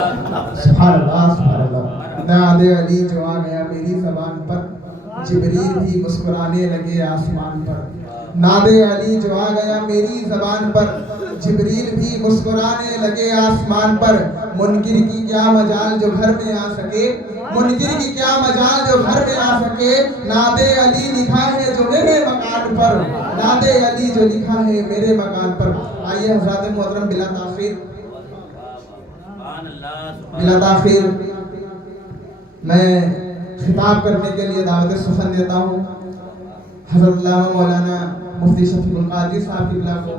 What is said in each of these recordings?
سبحان اللہ سبحان اللہ۔ ناد علی جو آ گیا میری زبان پر، جبریل بھی مسکرانے لگے آسمان پر۔ ناد علی جو آ گیا میری زبان پر، جبریل بھی مسکرانے لگے آسمان پر۔ منکر کی کیا مجال جو گھر میں آ سکے، منکر کی کیا مجال جو گھر میں آ سکے، ناد علی لکھا ہے جو میرے مکان پر، ناد علی جو لکھا ہے میرے مکان پر۔ آئیے حضرات محترم بلا تاخیر میں خطاب کرنے کے لیے دعوت سخن دیتا ہوں حضرت علامہ مولانا مفتی شفیق القادری صاحب کی بلا کو،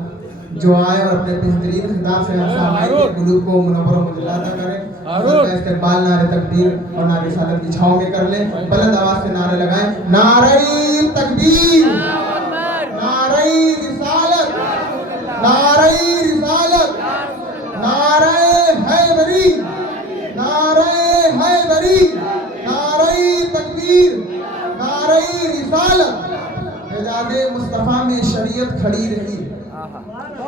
جو آئے اور اپنے بہترین خطاب سے سامعین کے قلوب کو منور و مجلہ عطا کریں۔ ان کا استقبال نعرہ تکبیر اور نعرہ رسالت کی چھاؤں میں کر لیں۔ بلند آواز سے نعرے لگائیں، نعرہ تکبیر، نعرہ رسالت، نعرہ رسالت، نعرہ حیدری، نعرہ حیدری، نعرہ تکبیر، نعرہ رسالت۔ اعجاز مصطفیٰ میں شریعت کھڑی رہی،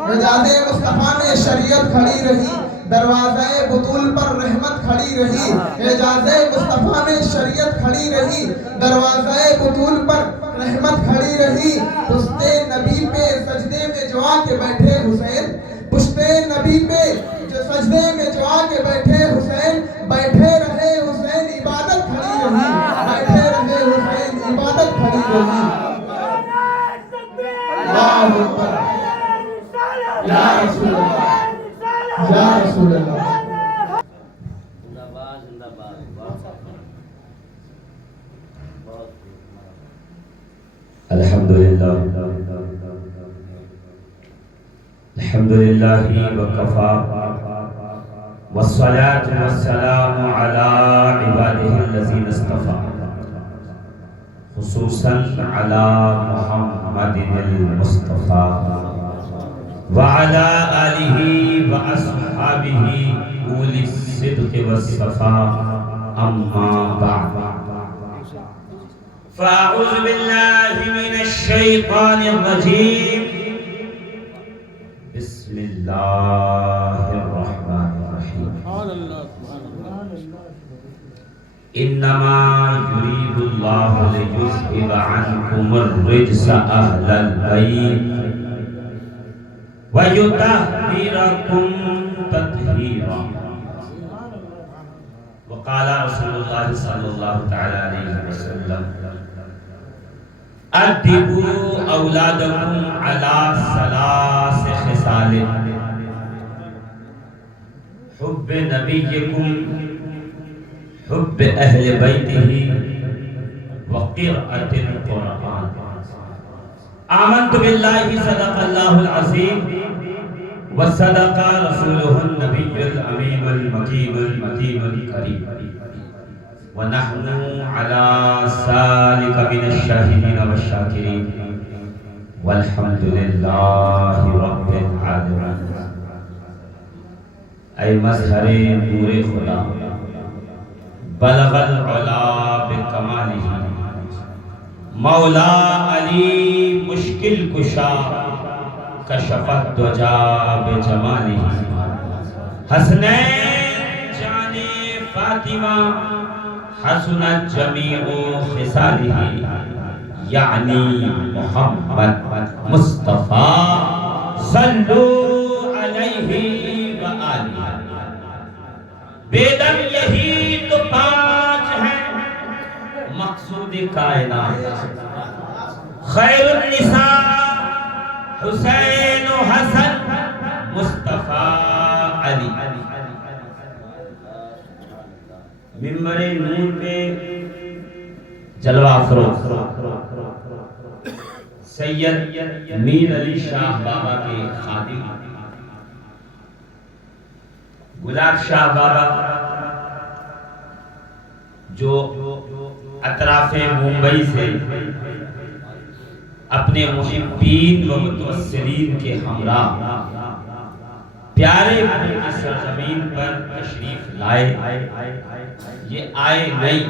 اعجاز مصطفیٰ میں شریعت کھڑی رہی، دروازہ بطول پر رحمت کھڑی رہی۔ اعجاز مصطفیٰ میں شریعت کھڑی رہی، دروازہ بطول پر رحمت کھڑی رہی۔ پشت نبی پہ سجدے میں جو آ کے بیٹھے حسین، پشت نبی پہ جو سجدے میں جو آ کے بیٹھے حسین، بیٹھے رہے حسین عبادت کھڑی رہی، بیٹھے رہے حسین عبادت کھڑی رہی۔ اللہ اکبر، یا رسول اللہ، یا رسول اللہ۔ الحمدللہ الحمدللہ وکفا والصلاة والسلام علی عبادہ الذین اصطفیٰ، خصوصاً علی محمد المصطفیٰ وعلی آلہ واصحابہ اولی الصدق والصفاء، اما بعد فاعوذ باللہ من الشیطان الرجیم، بسم اللہ الرحمن الرحیم۔ انما یرید اللہ لیذھب عنکم الرجس اہل البیت ویطہرکم تطہیرا۔ وقال رسول اللہ صلی اللہ تعالی علیہ وسلم، ادبوا اولادکم علی ثلاث خصال، حب نبیکم، حب اہل بیتہ، وقراءۃ القرآن۔ آمنت باللہ صدق اللہ العظیم وصدق رسولہ النبی الامین المکین المتین الکریم، ونحن علی ذلک من الشاہدین والشاکرین، والحمد للہ رب العالمین۔ اے مظہر نور خدا، بلغ العلا بکمالہ، مولا علی مشکل کشا، کشف الدجا بجمالہ، حسنین جان فاطمہ، حسنت جمیع خصالہ، یعنی محمد مصطفیٰ صلو علیہ وآلہ۔ بیدم یہی تو پانچ ہیں مقصود کائنات، خیر النساء حسین و حسن مصطفیٰ علی۔ ممبر نور پہ جلوہ افروز سید میر علی شاہ بابا کے خادم گلاب شاہ بابا، جو اطراف ممبئی سے اپنے محبین و متوسلین کے ہمراہ پیارے ملک کی سرزمین پر تشریف لائے۔ یہ آئے نہیں،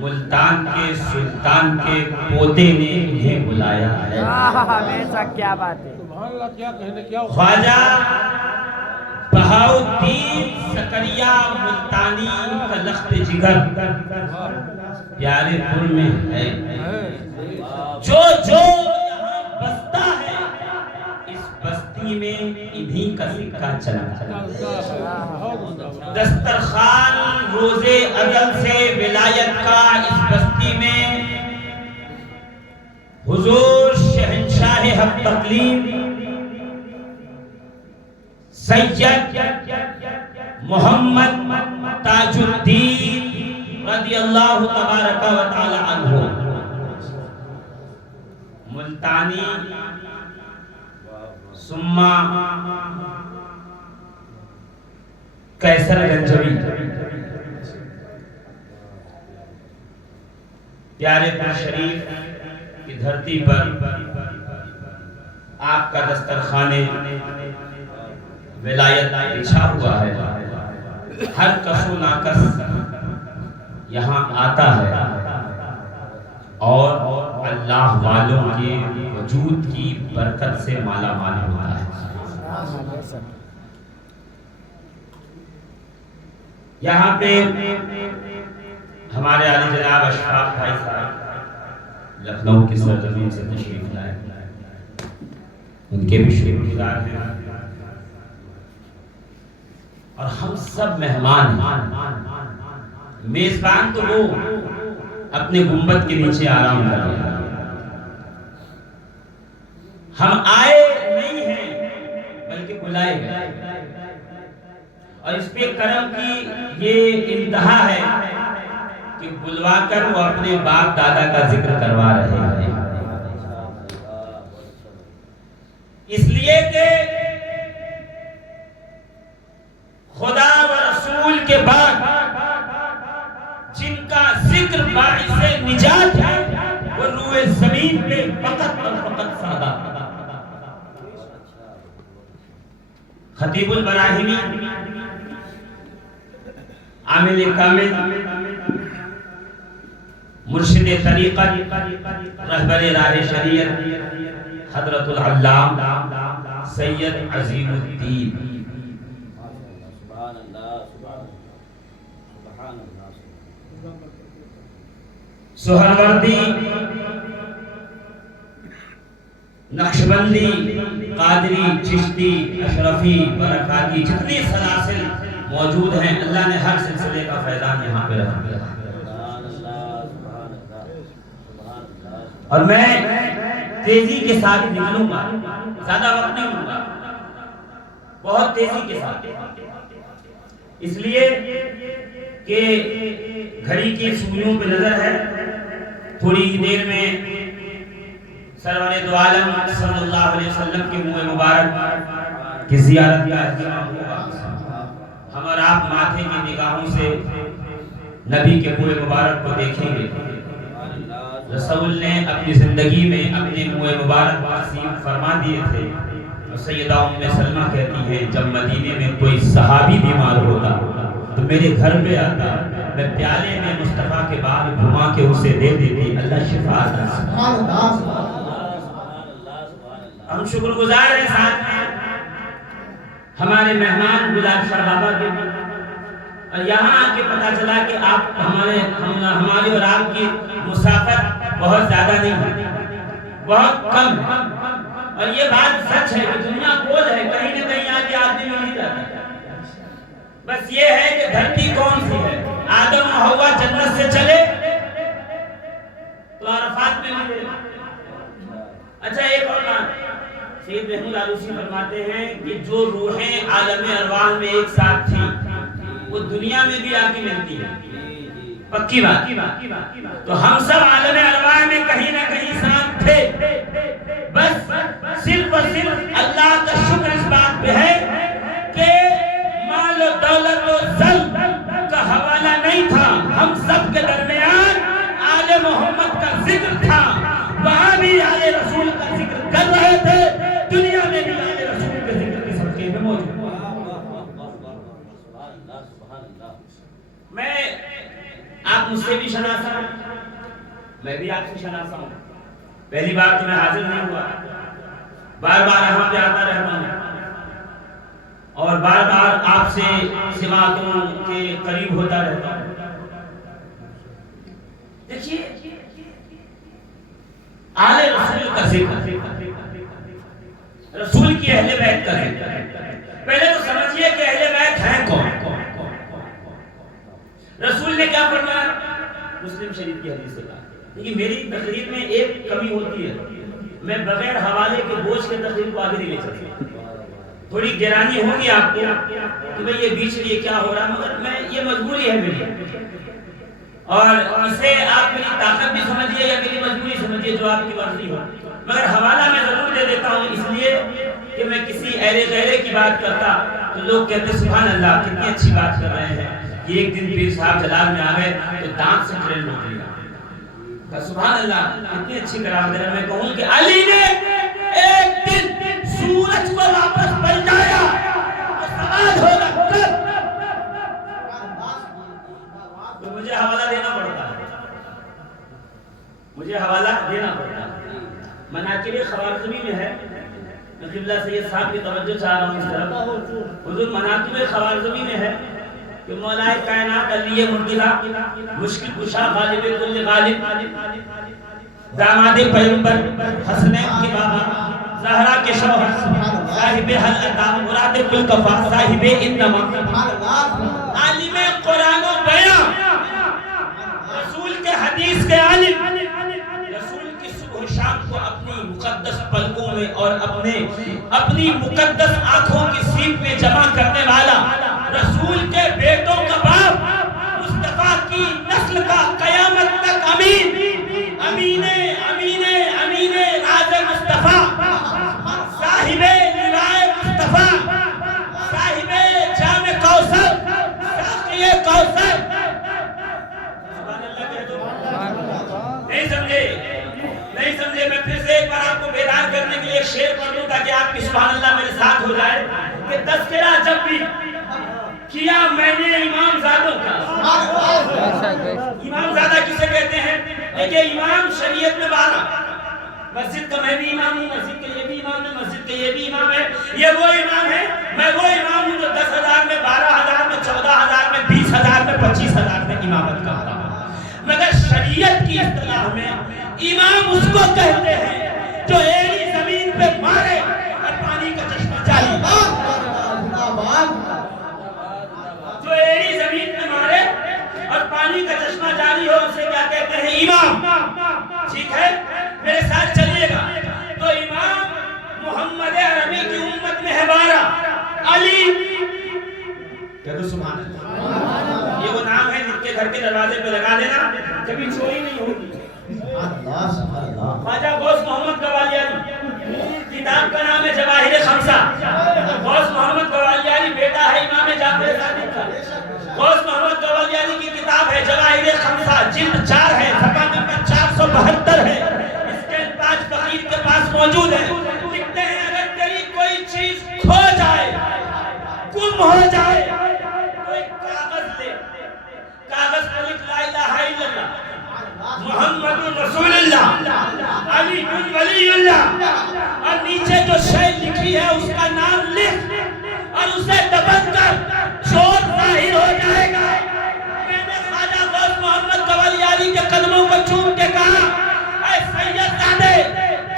ملتان کے سلطان کے پوتے نے انہیں بلایا ہے۔ کیا بات ہے، خواجہ بہاؤالدین تخت جگر پیارے پور میں ہے، جو جو یہاں بستا ہے اس بستی میں انہی کا سکہ چلا۔ دسترخوان روزے ازل سے ولایت کا اس بستی میں حضور شہنشاہ حق تقلیم سید محمد تاج الدین رضی اللہ تبارک و تعالی عنہ ملتانی ثم کیسر گنجوی پیارے پور شریف کی دھرتی پر آپ کا دسترخوان ولایت بچھا ہوا ہے، ہر کس و ناکس یہاں آتا ہے اور اللہ والوں کے وجود کی برکت سے مالا مال ہوتا ہے۔ یہاں پہ ہمارے عالی جناب اشفاق بھائی صاحب لکھنؤ کی سرزمین سے تشریف لائے، ان کے بھی شکر گزار ہیں، اور ہم سب مہمان ہیں۔ میزبان تو وہ اپنے گنبد کے نیچے آرام کر رہے ہیں، ہم آئے نہیں ہیں بلکہ بلائے گئے، اور اس پہ کرم کی یہ انتہا ہے کہ بلوا کر وہ اپنے باپ دادا کا ذکر کروا رہے ہیں، اس لیے کہ خدا و رسول کے بعد جن کا ذکر باعث نجات ہے وہ روئے زمین پہ فقط اور فقط سادہ خطیب البراہیمی عامل کامل مرشد طریقت رہبر راہ شریعت حضرت العلام سید عظیم الدین سہروردی نقشبندی قادری چشتی اشرفی برکاتی جتنی سلاسل موجود ہیں، اللہ نے ہر سلسلے کا فیضان یہاں پہ رکھ دیا، اور میں تیزی کے ساتھ نکلوں گا، زیادہ وقت نہیں لوں گا، بہت تیزی کے ساتھ، اس لیے کہ گھڑی کی سوئیوں پہ نظر ہے، تھوڑی دیر میں سرور دو عالم صلی اللہ علیہ وسلم کے منہ مبارک کی زیارت کا اہتمام ہوگا، ہم اور آپ ماتھے کی نگاہوں سے نبی کے منہ مبارک کو دیکھیں گے۔ رسول نے اپنی زندگی میں اپنے منہ مبارک تقسیم فرما دیے تھے، اور سیدہ ام سلمہ کہتی ہے جب مدینے میں کوئی صحابی بیمار ہوتا تو میرے گھر پہ آتا، میں پیالے میں مصطفیٰ کے بال گھما کے اسے دے دیتی، اللہ شفا عطا۔ ہم شکر گزار ہیں ساتھ میں ہمارے مہمان گلاب شاہ بابا کے، اور یہاں آ کے پتا چلا کہ آپ ہماری اور آپ کی مسافت بہت زیادہ نہیں ہے، بہت کم ہے، اور یہ بات سچ ہے کہ دنیا گول ہے، کہیں نہ کہیں آگے آدمی نہیں جاتا، بس یہ ہے کہ دھرتی کون سی ہے، آدم و حوا جنت سے چلے تو عرفات میں ملے۔ اچھا ایک اور بات، سید محمود آلوسی فرماتے ہیں کہ جو روحیں عالم ارواح میں ایک ساتھ تھیں وہ دنیا میں بھی آگے ملتی ہے، پکی بات، تو ہم سب عالم ارواح میں کہیں نہ کہیں ساتھ تھے، بس صرف اور صرف اللہ کا شکر اس بات پہ ہے کہ مال و دولت و زل کا حوالہ نہیں تھا، ہم سب کے درمیان آل محمد کا ذکر تھا، وہاں بھی آل رسول کا ذکر کر رہے تھے، دنیا میں بھی آل رسول کے ذکر کے صدقے میں موجود۔ میں آپ مجھ سے بھی شناسا ہوں، میں بھی آپ سے شناسا ہوں، پہلی بار تو میں حاضر نہیں ہوا، بار بار یہاں پہ آتا رہتا ہوں، اور بار بار آپ سے سماعتوں کے قریب ہوتا رہتا ہوں، دیکھیے آل رسول کا ذکر، رسول کی اہل بیت کا ذکر، پہلے تو سمجھیے کہ اہل بیت ہیں کون؟ رسول نے کیا فرمایا؟ مسلم شریف کی حدیث سے کہا، لیکن میری تقریر میں ایک کمی ہوتی ہے، میں بغیر حوالے کے بوجھ کے تقریر کو آگے نہیں لے سکتا، تھوڑی گرانی ہوگی آپ کو کہ بھئی یہ بیچ میں یہ کیا ہو رہا، مگر میں یہ مجبوری ہے میری، اور اسے آپ میری طاقت بھی سمجھیے یا میری مجبوری سمجھیے، جو آپ کی مرضی ہو، مگر حوالہ میں ضرور دے دیتا ہوں، اس لیے کہ میں کسی اہل غیرے کی بات کرتا تو لوگ کہتے سبحان اللہ کتنی اچھی بات کر رہے ہیں، کہ ایک دن پیر صاحب جلال میں آ گئے تو دانت سے ٹرین ہو گئی، سبحان اللہ کتنی اچھی کرام دے رہا، میں کہوں کہ علی نے ایک دن سورج کو واپس پلٹایا اور سوال ہوگا تو مجھے حوالہ دینا پڑتا ہے، مجھے حوالہ دینا پڑتا ہے۔ مناقب خوارزمی میں ہے، میں قبلہ سید صاحب کی توجہ چاہ رہا ہوں اس طرف، حضور مناقب خوارزمی میں ہے کہ مولا کائنات علی مرتضیٰ مشکل کشا غالب کل غالب داماد پیغمبر حسنین کے بابا زہرا کے شوہر صاحب حل عطا مراد کل کفا صاحب انما عالم قرآن و بیان رسول کے حدیث کے عالم، رسول کی صبح و شام کو اپنی مقدس پلکوں میں اور اپنی مقدس آنکھوں کی سیپ میں جمع کرنے والا، رسول کے بیٹوں کا باپ، مصطفیٰ کی نسل کا قیامت تک امین امین امین امین راز مصطفیٰ، صاحب لوائے مصطفیٰ، صاحب جام کوثر، ساقی کوثر، سبحان اللہ کہہ دو، نہیں سمجھے، میں پھر سے ایک بار آپ کو بیدار کرنے کے لیے ایک شعر پڑھ دوں تاکہ آپ کی سبحان اللہ میرے ساتھ ہو جائے کہ تذکرہ جب بھی کیا میں نے امام زادوں کا، امام زادہ کسے کہتے ہیں؟ دیکھیں امام شریعت میں 12، مسجد کا میں بھی امام ہوں، مسجد کا یہ بھی امام ہے، مسجد کا یہ بھی امام ہے، یہ وہ امام ہے، میں وہ امام ہوں جو 10,000 میں 12,000 میں 14,000 میں 20,000 میں 25,000 میں امامت کرتا ہوں، مگر شریعت کی اصطلاح میں امام اس کو کہتے ہیں جو ایڑی زمین پہ مارے اور پانی کا چشمہ جاری، جو ایڑی زمین پہ مارے اور پانی کا چشمہ جاری ہو اسے کیا کہتے ہیں؟ امام، ٹھیک ہے؟ میرے ساتھ چلیے گا، تو امام محمد عربی کی امت میں ہے 12، علی کہہ دو سبحان اللہ، یہ وہ نام ہے جن کے گھر کے دروازے پہ لگا دینا کبھی چوری نہیں ہوگی، خواجہ غوث محمد قوالیانی، کتاب کا نام ہے جواہر خمسہ، غوث محمد قوالیانی بیٹا ہے امام جعفر صادق کا، غوث محمد قوالیانی کی کتاب ہے جواہر خمسہ، جلد 4 ہے، صفحہ نمبر 472 ہے، اس کے 5 فقیر کے پاس موجود ہے، لکھتے ہیں اگر تیری کوئی چیز کھو جائے، گم ہو جائے تو ایک کاغذ لے، کاغذ پر لکھ لا الہ الا اللہ محمد رسول اللہ علی بن ولی اللہ، اور نیچے جو شے لکھی ہے اس کا نام لکھ اور اسے دبن کر چور ظاہر ہو جائے گا۔ میں نے خواجہ غوث محمد قوالیانی کے قدموں کو چوم کے کہا اے سید زادے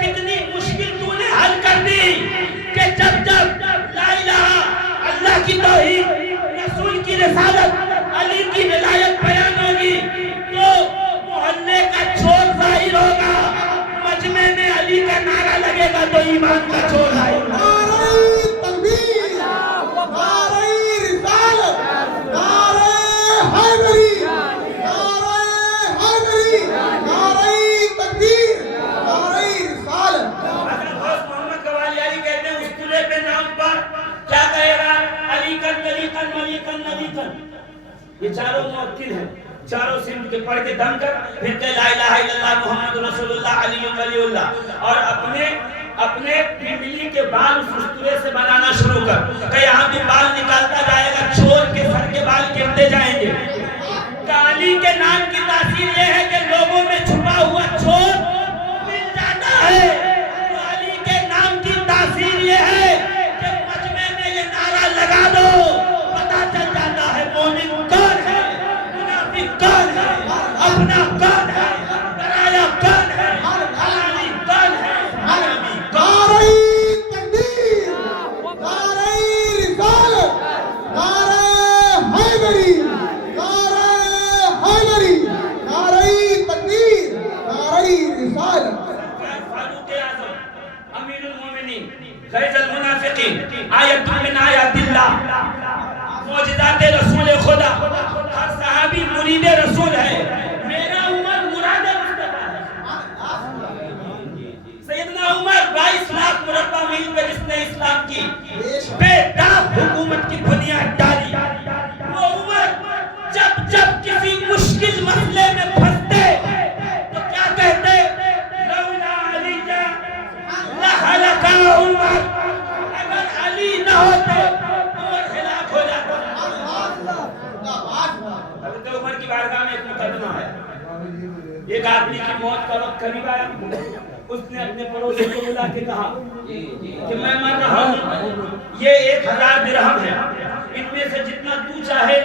کتنی مشکل تو نے حل کر دی کہ جب لا الہ اللہ کی توحید، رسول کی رسالت، علی کی ولایت بیان ہوگی تو محلے کا چور ظاہر ہوگا، مجمع میں علی کا نعرہ لگے گا تو ایمان کا چور آئے گا۔ نعرہ تکبیر، نعرہ رسالت، نعرہ حیدری، نعرہ حیدری، نعرہ تکبیر، نعرہ رسالت۔ حضرت غوث محمد قوالیانی کہتے ہیں اسطورے پہ نام پر کیا کہے گا؟ علی کن علی کن ملی کن نبی کن، یہ چاروں موکل ہیں، چاروں سمت کے پڑھ کے دم کر پھر کہ لا الہ الا اللہ محمد رسول اللہ علی ولی اللہ، اور اپنے پنڈلی کے بال اس اسطورے سے بنانا شروع کر کہ یہاں بھی بال نکالتا جائے گا، چور کے سر کے بال گرتے جائیں گے۔ علی کے نام کی تاثیر یہ ہے کہ لوگوں میں چھپا ہوا چور مل جاتا ہے، تو علی کے نام کی تاثیر یہ ہے کہ مجمع میں یہ نعرہ لگا دو پتہ چل جاتا ہے مومن کون ہے، منافق کون ہے، اپنا کون ہے۔ نعت رسول خدا، ہر صحابی مرید رسول ہے، میرا عمر مراد مصطفیٰ ہے۔ سیدنا عمر 22 لاکھ مربع میل پہ جس نے اسلام کی بے داغ حکومت کی بنیاد ڈالی، وہ عمر جب کسی مشکل مسئلے میں پھنستے تو کیا کہتے؟ لولا علی لہلک عمر، اگر علی نہ ہوتے عمر ہلاک ہو جاتا۔ حضرت عمر کی بارگاہ میں ایک مقدمہ ہے، ایک آدمی کی موت کا وقت قریب آیا، اس نے اپنے پڑوسی کو بلا کے کہا کہ میں مر رہا ہوں، یہ 1000 درہم ہے، ان میں سے جتنا تو چاہے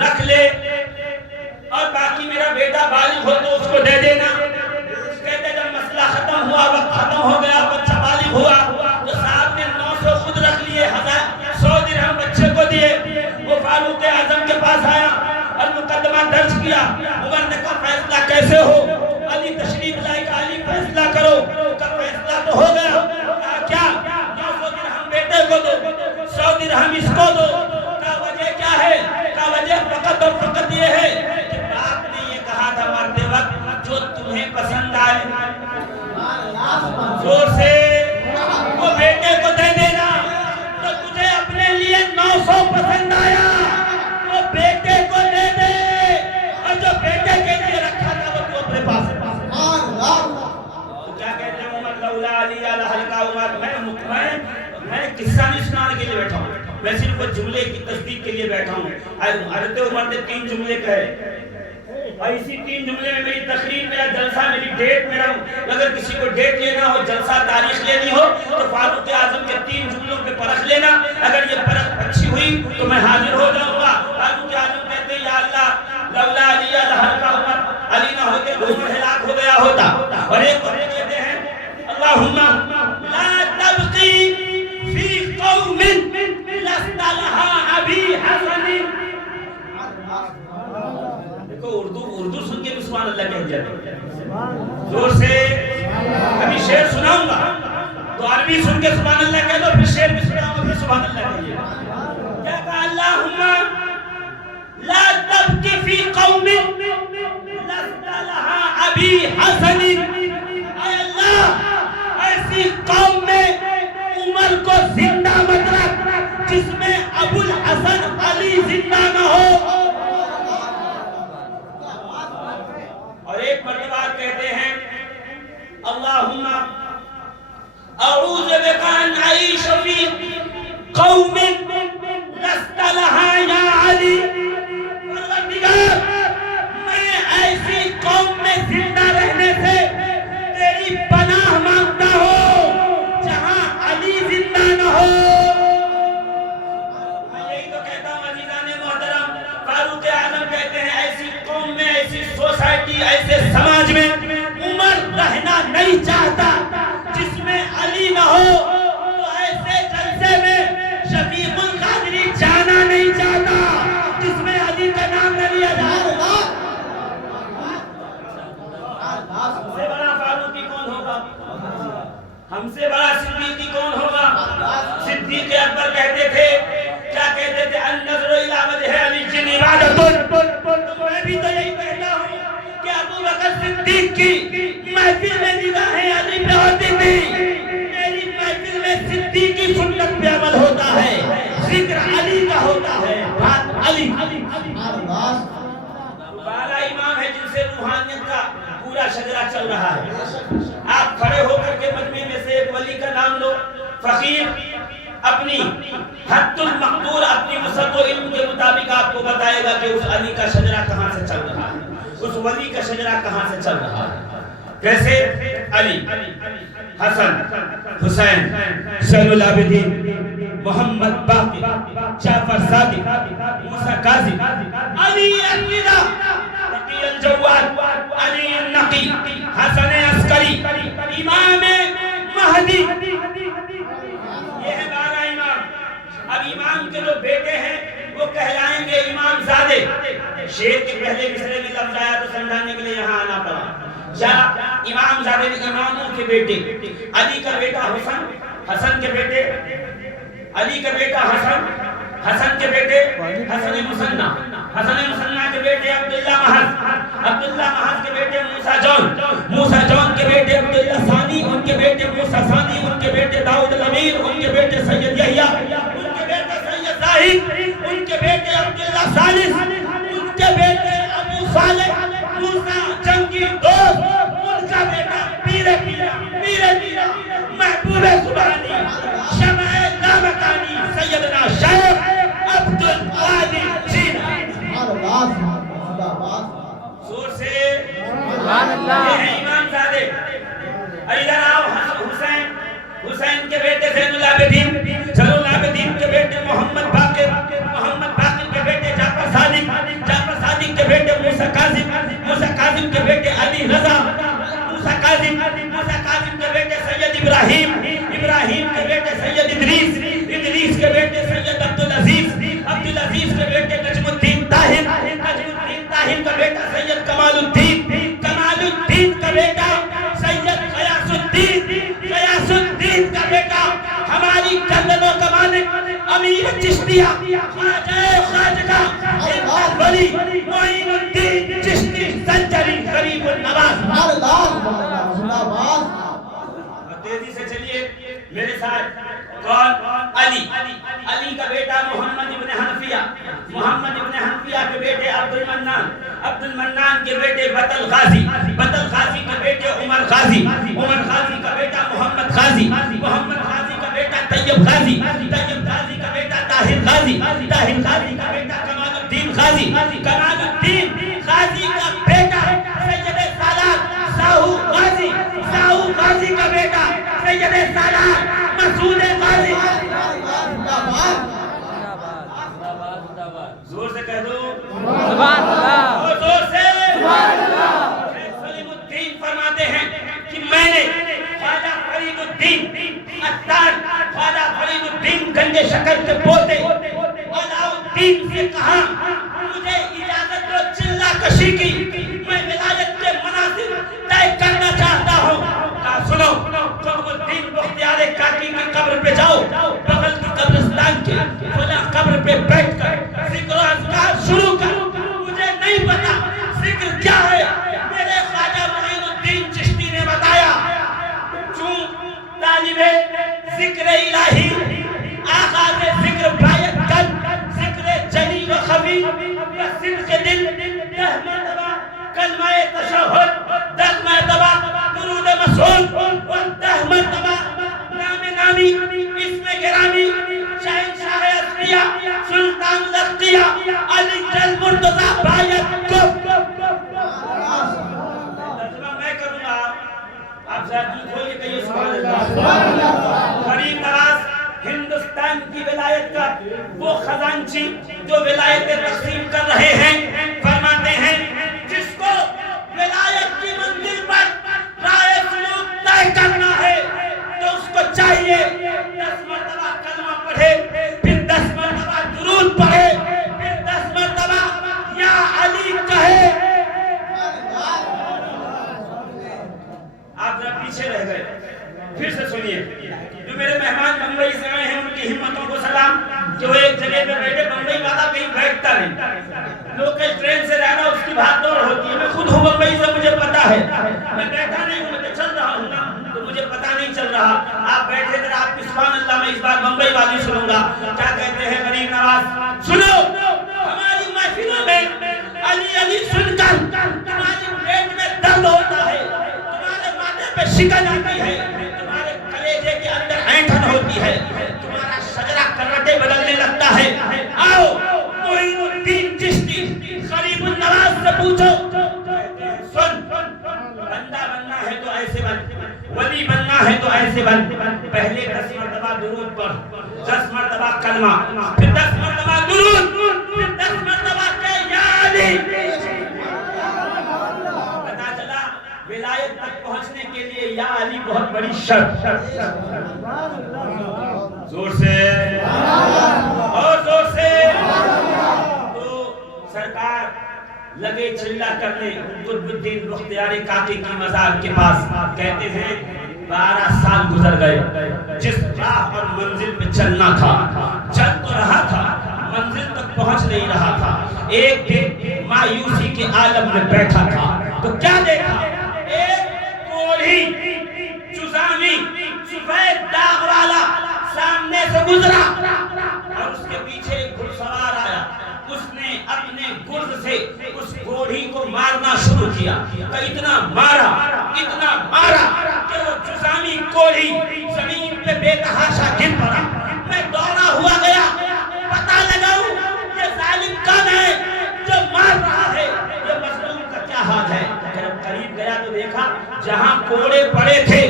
رکھ لے اور باقی میرا بیٹا بالغ ہو تو اس کو دے دینا۔ کہتے جب مسئلہ ختم ہوا، وقت ختم ہو گیا، بچہ بالغ ہوا تو صاحب نے 900 خود رکھ لیے، 100 درہم بچے کو دیے۔ وہ فاروق اعظم کے پاس آیا اور مقدمہ درج کیا۔ عمر نے کہا فیصلہ کیسے ہو؟ علی تشریف لائے کہ علی فیصلہ کرو۔ کہا فیصلہ تو ہو گیا۔ کہا کیا؟ 900 درہم بیٹے کو دو، 100 درہم اس کو دو۔ کہا وجہ کیا ہے؟ کہا وجہ فقط اور فقط یہ ہے کہ باپ نے یہ کہا تھا مرتے وقت جو تمہیں پسند آئے زور سے وہ بیٹے کو دے دینا۔ تو تجھے اپنے لیے 900 پسند آیا وہ بیٹے کو دے دے، اور جو بیٹے کے لیے رکھا تھا وہ تو اپنے پاس ہے۔ تو کیا کہتے ہیں عمر لولا علی لہلک عمر؟ میں قصہ نہیں سنانے کے لیے بیٹھا ہوں، میں صرف وہ جملے کی تصدیق کے لیے بیٹھا ہوں۔ حضرت عمر نے 3 جملے کہے اور اسی 3 جملے میں میری تقریر، میرا جلسہ، میری ڈیٹ، اگر کسی کو ڈیٹ لینا ہو، جلسہ تاریخ لینی ہو تو فاروق اعظم کے 3 جملوں پہ پرکھ لینا، اگر یہ پرکھ اچھی ہوئی تو میں حاضر ہو جاؤں گا۔ فاروق اعظم کہتے ہیں یا اللہ لولا علی لہلک عمر، علی نہ ہوتے تو عمر ہلاک ہو گیا ہوتا۔ اور ایک اور کہتے ہیں اللہم لا تبقی فی قوم لست لہا ابی حسن۔ دیکھو اردو سن کے بھی سبحان اللہ کہہ جاتے ہیں زور سے۔ ابھی شعر سناؤں گا تو عربی سن کے سبحان اللہ کہہ دو، پھر شعر بھی سناؤں گا پھر سبحان اللہ کہیے۔ کیا کہا؟ اللہم لا تبقی فی قوم لست لہا ابی حسن، اے اللہ ایسی قوم میں عمر کو زندہ مت رکھ جس میں ابو الحسن علی زندہ نہ ہو۔ اور ایک مرتبہ کہتے ہیں اللہم اعوذ بک ان اعیش فی قوم لست لہا یا علی، پروردگار میں ایسی قوم میں زندہ رہنے سے تیری پناہ مانگتا ہوں جہاں علی زندہ نہ ہو۔ میں یہی تو کہتا ہوں عزیزان محترم، فاروق اعظم کہتے ہیں ایسی قوم میں، ایسی سوسائٹی، ایسے سماج میں عمر رہنا نہیں چاہتا جس میں علی نہ ہو، تو ایسے جلسے میں شفیق القادری جانا نہیں چاہتا جس میں علی کا نام نہ لیا جائے۔ ہم سے بڑا فاروقی کون ہوگا؟ ہم سے بڑا صدیقی کون ہوگا؟ صدیق اکبر کہتے تھے، کیا کہتے تھے؟ النظر الی وجہ علی عبادت۔ میں بھی تو یہی کہتا ہوں کہ ابو بکر صدیق کی محفل میں نگاہیں علی پہ ہوتی تھی، میری محفل میں صدیقی سنت پہ عمل ہوتا ہے، ذکر علی کا ہوتا ہے، بات علی۔ 12 امام ہے جن سے روحانیت کا پورا شجرہ چل رہا ہے۔ آپ کھڑے ہو کر کے مجمع میں سے ایک ولی کا نام لو، فقیر اپنی حد المقدور، اپنی وسعت و علم کے مطابق آپ کو بتائے گا کہ اس علی کا شجرہ کہاں سے چل رہا ہے، اس ولی کا شجرہ کہاں سے چل رہا ہے۔ جیسے علی، حسن، حسین، زین العابدین، محمد باقر، جعفر صادق، موسیٰ کاظم، علی الرضا، تقی الجواد، علی النقی، حسن عسکری، امام مہدی، یہ ہے 12 امام۔ اب امام کے جو بیٹے ہیں وہ کہلائیں گے امام زادے۔ شعر کے پہلے مصرے میں لفظ آیا تو سمجھانے کے لیے یہاں آنا پڑا۔ یا امام زادے اماموں کے بیٹے، علی کا بیٹا حسن، حسن کے بیٹے علی کا بیٹا حسن، حسن کے بیٹے حسن مصنع کے بیٹے عبداللہ محض کے بیٹے موسیٰ جون کے بیٹے عبداللہ ثانی، ان کے بیٹے موسیٰ ثانی، ان کے بیٹے داؤد الامیر، ان کے بیٹے سید یحییٰ، ان کے بیٹے سید زاہد، ان کے بیٹے عبداللہ ثالث، ان کے بیٹے ابو صالح، موسیٰ جنگی دوست، ان کا بیٹا پیر پیرا محبوب سبحانی شمع لامکانی سیدنا شیخ عبدالقادر جیلانی۔ زور سے سبحان اللہ۔ یہ ہے امام زادے۔ ادھر آؤ حسین کے بیٹے زین العابدین، زین العابدین کے بیٹے محمد باقر کے بیٹے جعفر صادق کے بیٹے موسیٰ کاظم کے بیٹے علی رضا، موسیٰ کاظم کے بیٹے سید ابراہیم کے بیٹے سید ادریس کے بیٹے سید عبدالعزیز کے بیٹے نجم الدین طاہر کا بیٹا سید کمال الدین کا بیٹا سید غیاث الدین کا بیٹا ہماری گردنوں کا مالک امیر چشتیہ خواجہ ولی معین الدین چشتی سنجری غریب النواز۔ تیزی سے چلیے میرے ساتھ۔ کون؟ علی کا بیٹا محمد ابن حنفیہ کے بیٹے عبد المنان کے بیٹے بطل غازی کے بیٹے عمر غازی کا بیٹا محمد غازی کا بیٹا طیب غازی کا بیٹا طاہر غازی کا بیٹا کمال الدین غازی کا بیٹا سید سالار ساہو غازی کا بیٹا سید سالار مسعود غازی۔ زور سے کہہ دو سبحان اللہ، اور زور سے سبحان اللہ۔ سلیم الدین فرماتے ہیں کہ میں نے خواجہ فرید الدین اتار، خواجہ فرید الدین گنج شکر کے پوتے علاؤالدین سے کہا مجھے اجازت دو چلہ کشی کی، میں ولایت کے مناصب طے کرنا چاہتا ہوں۔ کہا سنو، قطب الدین بختیار کاکی کی قبر پہ جاؤ، بغل کی قبرستان کے فلاں قبر پہ بیٹھ کر ذکر و اذکار شروع کر۔ مجھے نہیں پتا ذکر کیا ہے، میرے خواجہ معین الدین چشتی نے بتایا چون طالب ذکر الہی آغاز ذکر بایت کر، ذکر جلی و خفی صدق دل 10 مرتبہ کلمہ تشہد، 10 مرتبہ درود مسعود، 10 مرتبہ نامی اسم گرامی شہنشاہ اصفیہ سلطان لختیہ علی جل مرتضی بایت کو۔ ترجمہ میں کروں گا، آپ ذات کھول کے کہیے سبحان اللہ۔ غریب نواز ہندوستان کی ولایت کا وہ خزانچی جو ولایت تقسیم کر رہے ہیں، فرماتے ہیں جس کو ولایت کی منزل پر رائے سلوک طے کرنا ہے تو اس کو چاہیے 10 مرتبہ کلمہ پڑھے، پھر 10 مرتبہ درود پڑھے، پھر 10 مرتبہ یا علی کہے۔ آپ ذرا پیچھے رہ گئے، پھر سے سنیے۔ جو میرے مہمان بمبئی سے آئے ہیں ان کی ہمتوں کو سلام کہ وہ ایک جگہ پہ بیٹھے، بمبئی والا کہیں بیٹھتا نہیں، لوکل ٹرین سے رہنا اس کی بھاگ دوڑ ہوتی ہے۔ میں خود ہوں بمبئی سے، مجھے پتا ہے، میں بیٹھا نہیں ہوں، میں چل رہا ہوں نا تو مجھے پتا نہیں چل رہا۔ آپ بیٹھے تھے، آپ کی سبحان اللہ میں اس بار بمبئی والی سنوں گا کیا کہتے ہیں غریب نواز۔ سنو، ہماری محفلوں میں علی سن کر تمہاری پیٹ میں درد ہوتا ہے، تمہارے ماتھے پہ شکن آتی ہے، تمہارے کلیجے کے اندر اینٹھن ہوتی ہے، تمہارا شجرہ کرٹے بدلنے لگتا ہے۔ آؤ معین الدین چشتی غریب النواز سے پوچھو، سن، بندہ بننا ہے تو ایسے بن، ولی بننا ہے تو ایسے بن، پہلے 10 مرتبہ درود پڑھ، 10 مرتبہ کلمہ، پھر 10 مرتبہ درود، پھر 10 مرتبہ کہ یا علی۔ پتا چلا ولایت تک پہنچنے کے لیے یا علی بہت بڑی شرط۔ زور سے اور زور سے۔ تو سرکار لگے چلہ کرنے قطب الدین بختیار کاکی کی مزار کے پاس، کہتے ہیں 12 سال گزر گئے، جس راہ اور منزل پہ چلنا تھا چل تو رہا تھا، منزل تک پہنچ نہیں رہا تھا. ایک دن مایوسی کے عالم میں بیٹھا تھا تو کیا دیکھا؟ ایک کوڑھی جزامی سفید داغ والا سامنے سے گزرا اور اس کے پیچھے ایک گھڑ سوار آیا. اس نے اپنے گرز سے اس کوڑھی کو مارنا شروع کیا. تو اتنا مارا کہ وہ جزامی کوڑھی زمین پہ بے تحاشا گر پڑا. میں دوڑا ہوا گیا پتہ لگاؤں یہ ظالم کون ہے جو مار رہا ہے, یہ مظلوم کا کیا حال ہے. جب قریب گیا تو دیکھا جہاں کوڑے پڑے تھے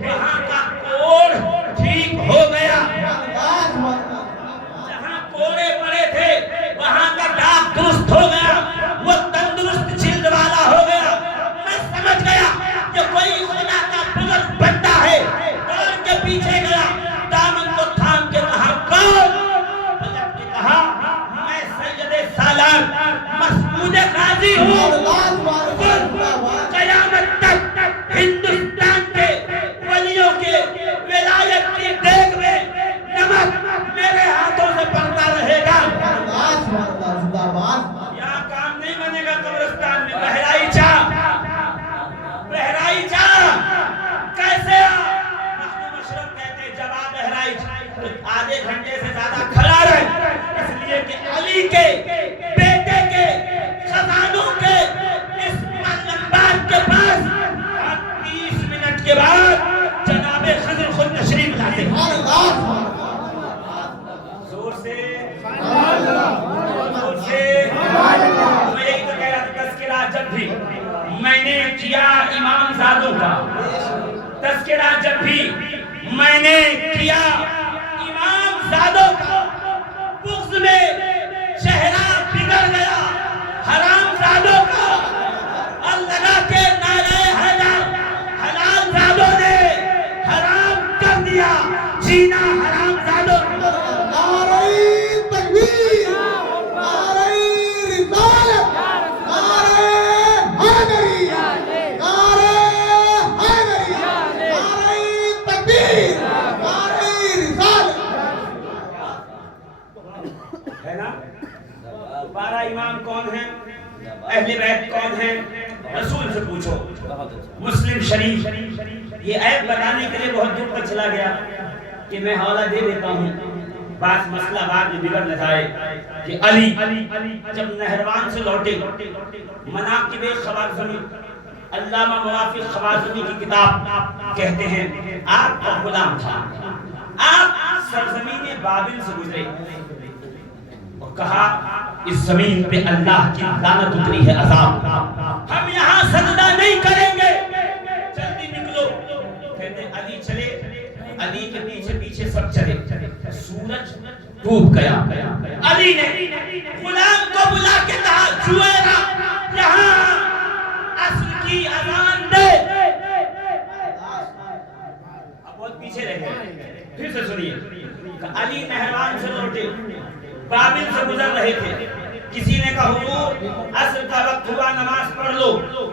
وہاں کا کوڑ ٹھیک ہو گیا, جہاں کوڑے پڑے تھے وہاں کا داغ درست ہو گیا, وہ تندرست جلد والا ہو گیا. میں سمجھ گیا کہ کوئی خدا کا بزرگ بندہ ہے. دوڑ کے پیچھے گیا, دامن کو تھام کے کہا کون؟ پلٹ کے کہا میں سید سالار مسعود غازی ہوں. قیامت تک ہندوستان کے ولیوں کے ولایت کی دیگ میں نمک میرے ہاتھوں سے پڑتا رہے گا. یہاں کام نہیں بنے گا قبرستان میں. بہرائی چاہ کیسے مخدوم اشرف کہتے ہیں جب آپ بہرائی آدھے گھنٹے سے زیادہ کھڑا رہے, اس لیے کہ علی کے بیٹے کے خزانوں کے اس ملبات کے پاس 30 منٹ کے بعد جناب خضر خود تشریف لاتے ہیں. زور سے میں یہی تو کہہ رہا تھا تذکرہ جب بھی میں نے کیا امام زادوں کا, تذکرہ جب بھی میں نے کیا امام زادوں کا, بغض میں چہرہ بگڑ گیا حرام زادوں کا, اور لگا کے نعرہ حیدر حلال زادوں نے حرام کر دیا جینا حرام زادوں. نعرہ تکبیر, نعرہ رسالت, نعرہ حیدری, نعرہ حیدری, نعرہ تکبیر, نعرہ رسالت. ہے نا 12 امام کون ہیں, اہل بیت کون ہیں, رسول سے پوچھو. مسلم شریف یہ عیب بتانے کے لیے بہت دور تک چلا گیا کہ میں حوالہ دے دیتا ہوں, بات مسئلہ بعد میں بگڑ نہ جائے. کہ علی جب نہروان سے لوٹے, مناقب خوارزمی علامہ موافق خوارزمی کی کتاب کہتے ہیں آپ کا غلام تھا, آپ سرزمین بابل سے گزرے اور کہا اس زمین پہ اللہ کی لعنت اتری ہے, عذاب, ہم یہاں سجدہ نہیں کریں گے, جلدی نکلو. کہتے علی چلے, علی کے پیچھے پیچھے سب چلے. سورج ڈوب گیا, علی نے غلام کو بلا کے کہا جویرا یہاں عصر کی اذان دے. اب بہت پیچھے رہ گئے, پھر سے سنیے. علی نہروان سے لوٹے, بابل سے گزر رہے تھے, کسی نے کہا حضور عصر کا وقت ہوا نماز پڑھ لو.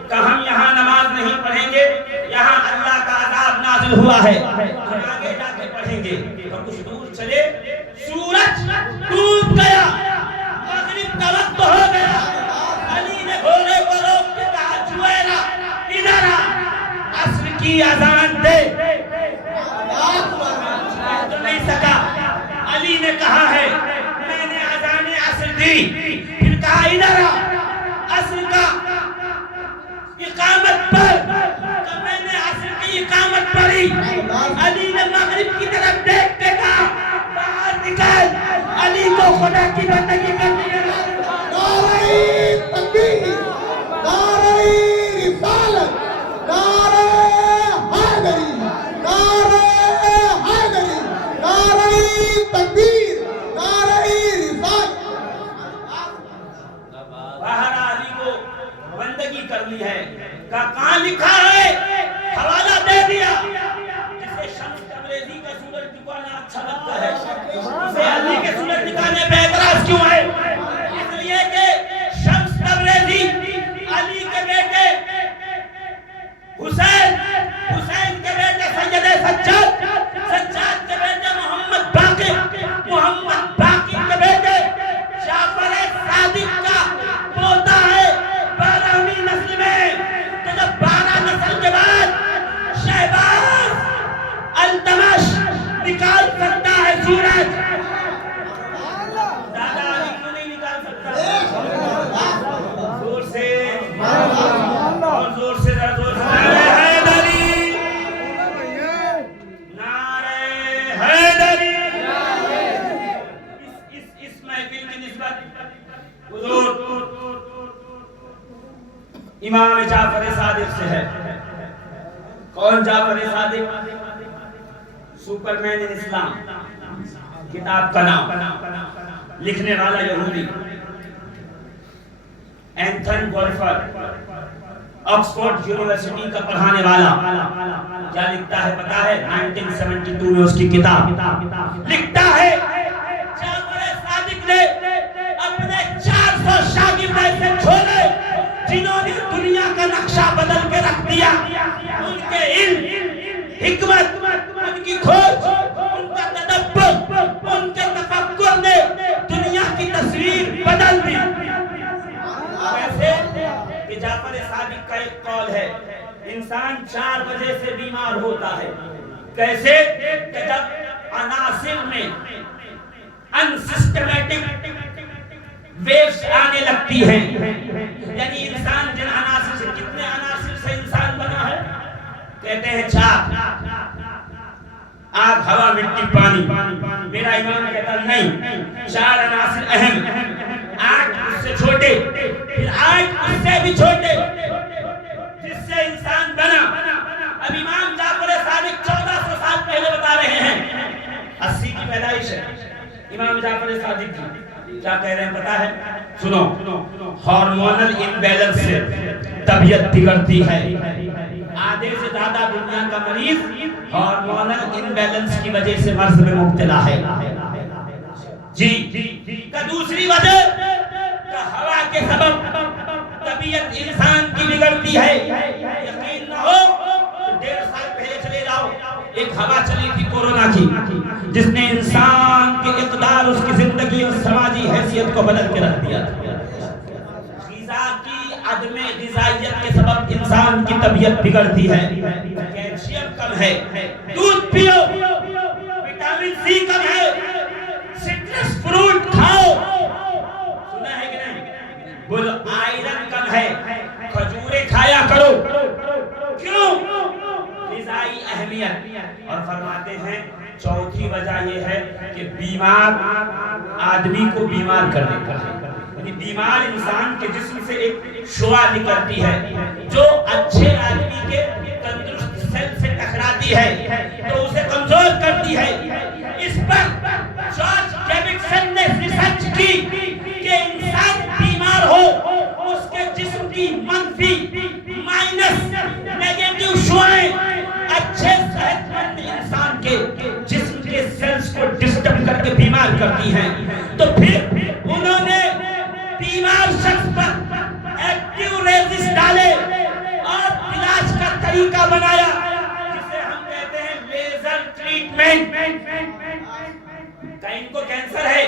کہ ہم یہاں نماز نہیں پڑھیں گے, یہاں اللہ کا عذاب نازل ہوا ہے, ہم آگے جا کے پڑھیں گے. اور کچھ دور چلے, سورج ڈوب گیا, مغرب کا وقت ہو گیا. علی نے گھوڑے کو روک کے کہا جویرا ادھر آ, عصر کی اذان دے. تو نہیں سکا, علی نے کہا ہے میں نے اذان عصر دی. پھر کہا ادھر آ, عصر کا اقامت پر. تو میں نے عصر کی اقامت پڑھی. علی نے مغرب کی طرف دیکھ کے کہا باہر نکل, علی کو خدا کی بندگی کرنی ہے. نعرہ تکبیر, نعرہ رسالت, نعرہ حیدری, نعرہ حیدری, نعرہ تکبیر, نعرہ رسالت. باہر علی کو بندگی کرنی ہے. کہاں لکھا ہے, حوالہ دے دیا. جسے شمس تبریزی کا سورج دکھانا اچھا لگتا ہے, اسے علی کے سورج دکھانے پہ اعتراض کیوں ہے؟ اس لیے کہ شمس تبریزی علی کے بیٹے حسین, حسین کے بیٹے سید سجاد, سجاد کے بیٹے محمد باقر, محمد باقر کے بیٹے جعفر امام جعفر صادق سے ہے. کون جعفر صادق؟ سپرمین ان اسلام کتاب کا نام، لکھنے والا یہودی اینتھن گولفر، آکسفورڈ یونیورسٹی کا پڑھانے والا. کیا لکھتا ہے پتا ہے؟ 1972 میں اس کی کتاب لکھتا ہے جعفر صادق نے اپنے 400 شاگرد ایسے چھوڑے جنہوں نے دنیا کا نقشہ بدل کے رکھ دیا. ان کے علم، حکمت، ان کی کھوج، ان کا تدبر، ان کے تفکر نے دنیا کی تصویر بدل دی. ویسے کہ جعفر صادق کا ایک قول ہے انسان 4 وجہ سے بیمار ہوتا ہے. کیسے؟ کہ جب عناصر میں انسسٹمیٹک ویوز آنے لگتی ہیں. یعنی انسان جن عناصر سے، کتنے عناصر سے انسان بنا ہے؟ کہتے ہیں 4: آگ، ہوا، مٹی، پانی. میرا ایمان کہتا نہیں، 4 عناصر اہم. آگ اس سے چھوٹے، پھر آگ اس سے بھی چھوٹے، جس سے انسان بنا. اب امام جعفر صادق 1400 سال پہلے بتا رہے ہیں، 80 کی پیدائش ہے امام جعفر صادق کی. کیا کہہ رہے ہیں پتا ہے؟ سنو. ہارمونل امبیلنس سے طبیعت بگڑتی ہے. آدھے سے زیادہ دنیا کا مریض ہارمونل امبیلنس کی وجہ سے مرض میں مبتلا ہے. جی. کا دوسری وجہ کہ ہوا کے سبب طبیعت انسان کی بگڑتی ہے. یقین نہ ہو تو 1.5 سال پہلے چلے جاؤ، ایک ہوا چلی تھی کورونا کی، جس نے انسان کے اقدار، اس کی زندگی اور سماجی حیثیت کو بدل کے رکھ دیا. غذا کی عدم غذائیت کے سبب انسان کی طبیعت بگڑتی ہے. کیلشیم کم ہے، دودھ پیو. وٹامن سی کم ہے، سٹرس فروٹ کھاؤ. سنا ہے کہ نہیں؟ بولو. آئرن کم ہے، کھجوریں کھایا کرو. کیوں؟ غذائی اہمیت. اور فرماتے ہیں چوتھی وجہ یہ ہے کہ بیمار آدمی کو بیمار کر دیتا ہے. یعنی بیمار انسان کے جسم سے ایک شعاع نکلتی ہے جو اچھے آدمی کے تندرست سیل سے ٹکراتی ہے تو اسے کمزور کرتی ہے. اس پر جارج ڈیوڈسن نے ریسرچ کی کہ انسان بیمار ہو، اس کے جسم کی منفی مائنس نیگیٹو شعاعیں اچھے صحت مند انسان کے جسم کے سیلز کو ڈسٹرب کر کے بیمار کرتی ہیں. تو پھر انہوں نے بیمار شخص پر ایکٹیو ریزسٹ ڈالے اور علاج کا طریقہ بنایا جسے ہم کہتے ہیں لیزر ٹریٹمنٹ. کہیں کو کینسر ہے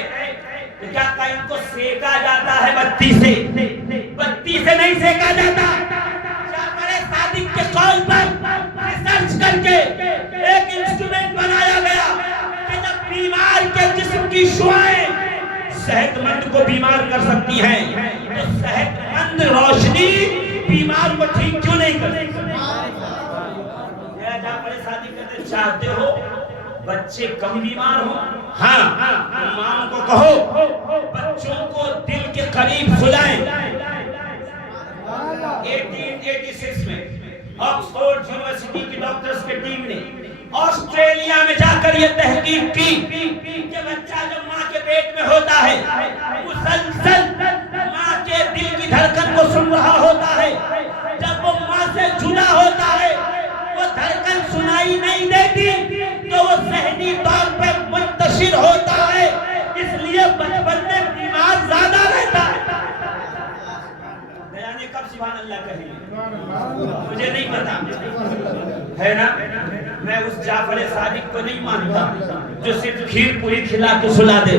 تو کیا کہیں کو سیکا جاتا ہے بتی سے؟ بتی سے نہیں سیکا جاتا. جعفر صادق کے قول پر ریسرچ کر کے ایک انسٹرومنٹ بنایا گیا کہ جب بیمار کے جسم کی شعاعیں صحت مند کو بیمار کر سکتی ہیں تو صحت مند روشنی بیمار کو ٹھیک کیوں نہیں کر سکتی؟ جعفر صادق کہتے چاہتے ہو بچے کم بیمار ہوں؟ ہاں، ماں کو کہو بچوں کو دل کے قریب سلائیں. 1886 میں آکسفورڈ یونیورسٹی کی ڈاکٹرز کی ٹیم نے آسٹریلیا میں جا کر یہ تحقیق کی کہ بچہ جب ماں کے پیٹ میں ہوتا ہے مسلسل ماں کے دل کی دھڑکن کو سن رہا ہوتا ہے. جب وہ ماں سے جدا ہوتا ہے وہ دھڑکن سنائی نہیں دیتی تو وہ ذہنی طور پہ منتشر ہوتا ہے. اس لیے بچپن میں بیمار زیادہ رہتا ہے. بیانے کب سبحان اللہ کہیں مجھے نہیں پتا ہے نا. میں اس جعفر صادق کو نہیں مانتا جو صرف کھیر پوری کھلا کے سلا دے.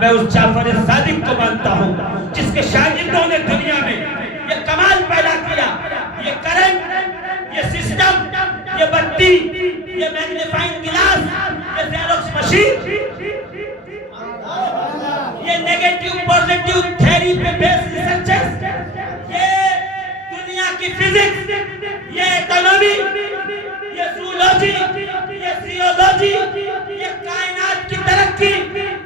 میں اس جعفر صادق کو مانتا ہوں جس کے شاگردوں نے دنیا میں یہ کمال پیدا کیا. یہ کرنٹ، یہ سسٹم، یہ بتی، یہ میگنیفائنگ گلاس، یہ زیروکس مشین، یہ نیگیٹو پوزیٹو تھیوری پہ بیس ریسرچز، یہ دنیا کی فزکس، یہ اکانومی، یہ زولوجی، یہ زیولوجی، یہ کائنات کی ترقی،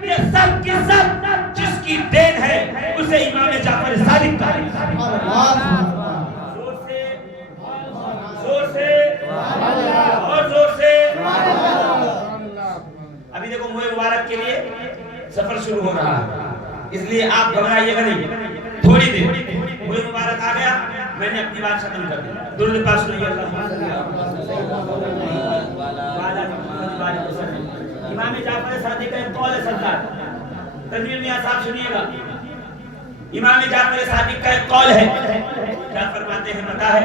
یہ سب کی سب جس کی دین ہے اسے امام جعفر صادق کا سفر شروع ہو رہا ہے، اس لیے آپ گھبرائیے گا نہیں. تھوڑی دیر کوئی مبارک آ گیا، میں نے اپنی بات ختم کر دی. درود پاک سنیے. امام جعفر صادق کا ایک قول ہے سرکار، تنویر میاں صاحب سنیے گا. امام جعفر صادق کا ایک قول ہے، کیا فرماتے ہیں پتہ ہے؟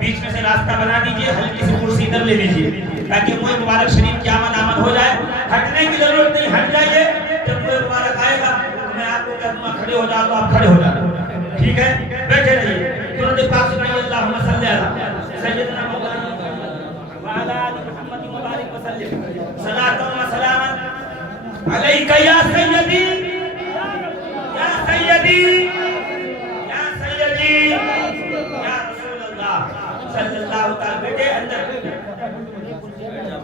بیچ میں سے راستہ بنا دیجئے، ہلکی سی کرسی ادھر لے لیجئے تاکہ منہ مبارک شریف کی آمد ہو جائے. ہٹنے کی ضرورت نہیں، ہٹ جائیے. جب منہ مبارک آئے گا میں آپ کو کہہ دوں گا کھڑے ہو جاؤ تو آپ کھڑے ہو جاؤ. ٹھیک ہے، بیٹھے رہیے. درود پاک سنیے. اللہم صلی علی سیدنا محمد وعلی آل محمد مبارک وسلم. صلاۃ و سلام علیک یا سیدی یا سیدی یا سیدی یا رسول اللہ صلی اللہ تعالی. بیٹے اندر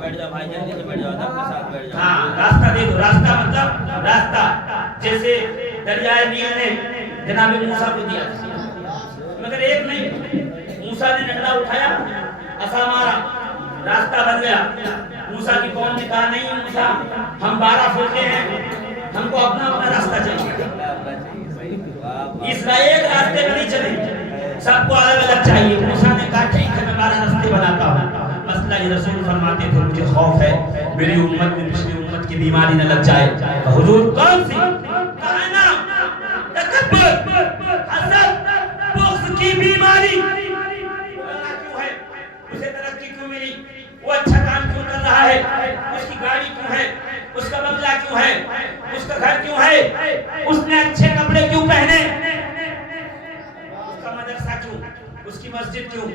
بیٹھ جاؤ بھائی، جلدی سے بیٹھ جاؤ، اپنے ساتھ بیٹھ جاؤ. ہاں راستہ دے دو. راستہ مطلب راستہ جیسے دریائے نیل نے جناب موسیٰ کو دیا مگر ایک نہیں. موسیٰ نے ڈنڈا اٹھایا، عصا مارا، راستہ بن گیا. موسیٰ کی قوم نے کہا نہیں موسیٰ، ہم 12 فرقے ہیں، ہم کو اپنا اپنا راستہ چاہیے. اس کا ایک راستے میں نہیں چلیں، سب کو الگ الگ چاہیے. موسیٰ نے کہا ٹھیک ہے میں 12 راستے بناتا ہوں. مسئلہ یہ رسول فرماتے تھے مجھے خوف ہے میری امت میں پچھلی امت کی بیماری نہ لگ جائے. حضور کون سی؟ کہنا تکبر، حسد، بغض کی بیماری. کیوں ہے؟ اسے ترقی کیوں ملی؟ وہ اچھا کام کیوں کر رہا ہے؟ اس کی گاڑی کیوں ہے؟ اس کا بنگلہ کیوں ہے؟ اس کا گھر کیوں ہے؟ اس نے اچھے کپڑے کیوں پہنے؟ اس کا مدرسہ کیوں؟ اس کی مسجد کیوں؟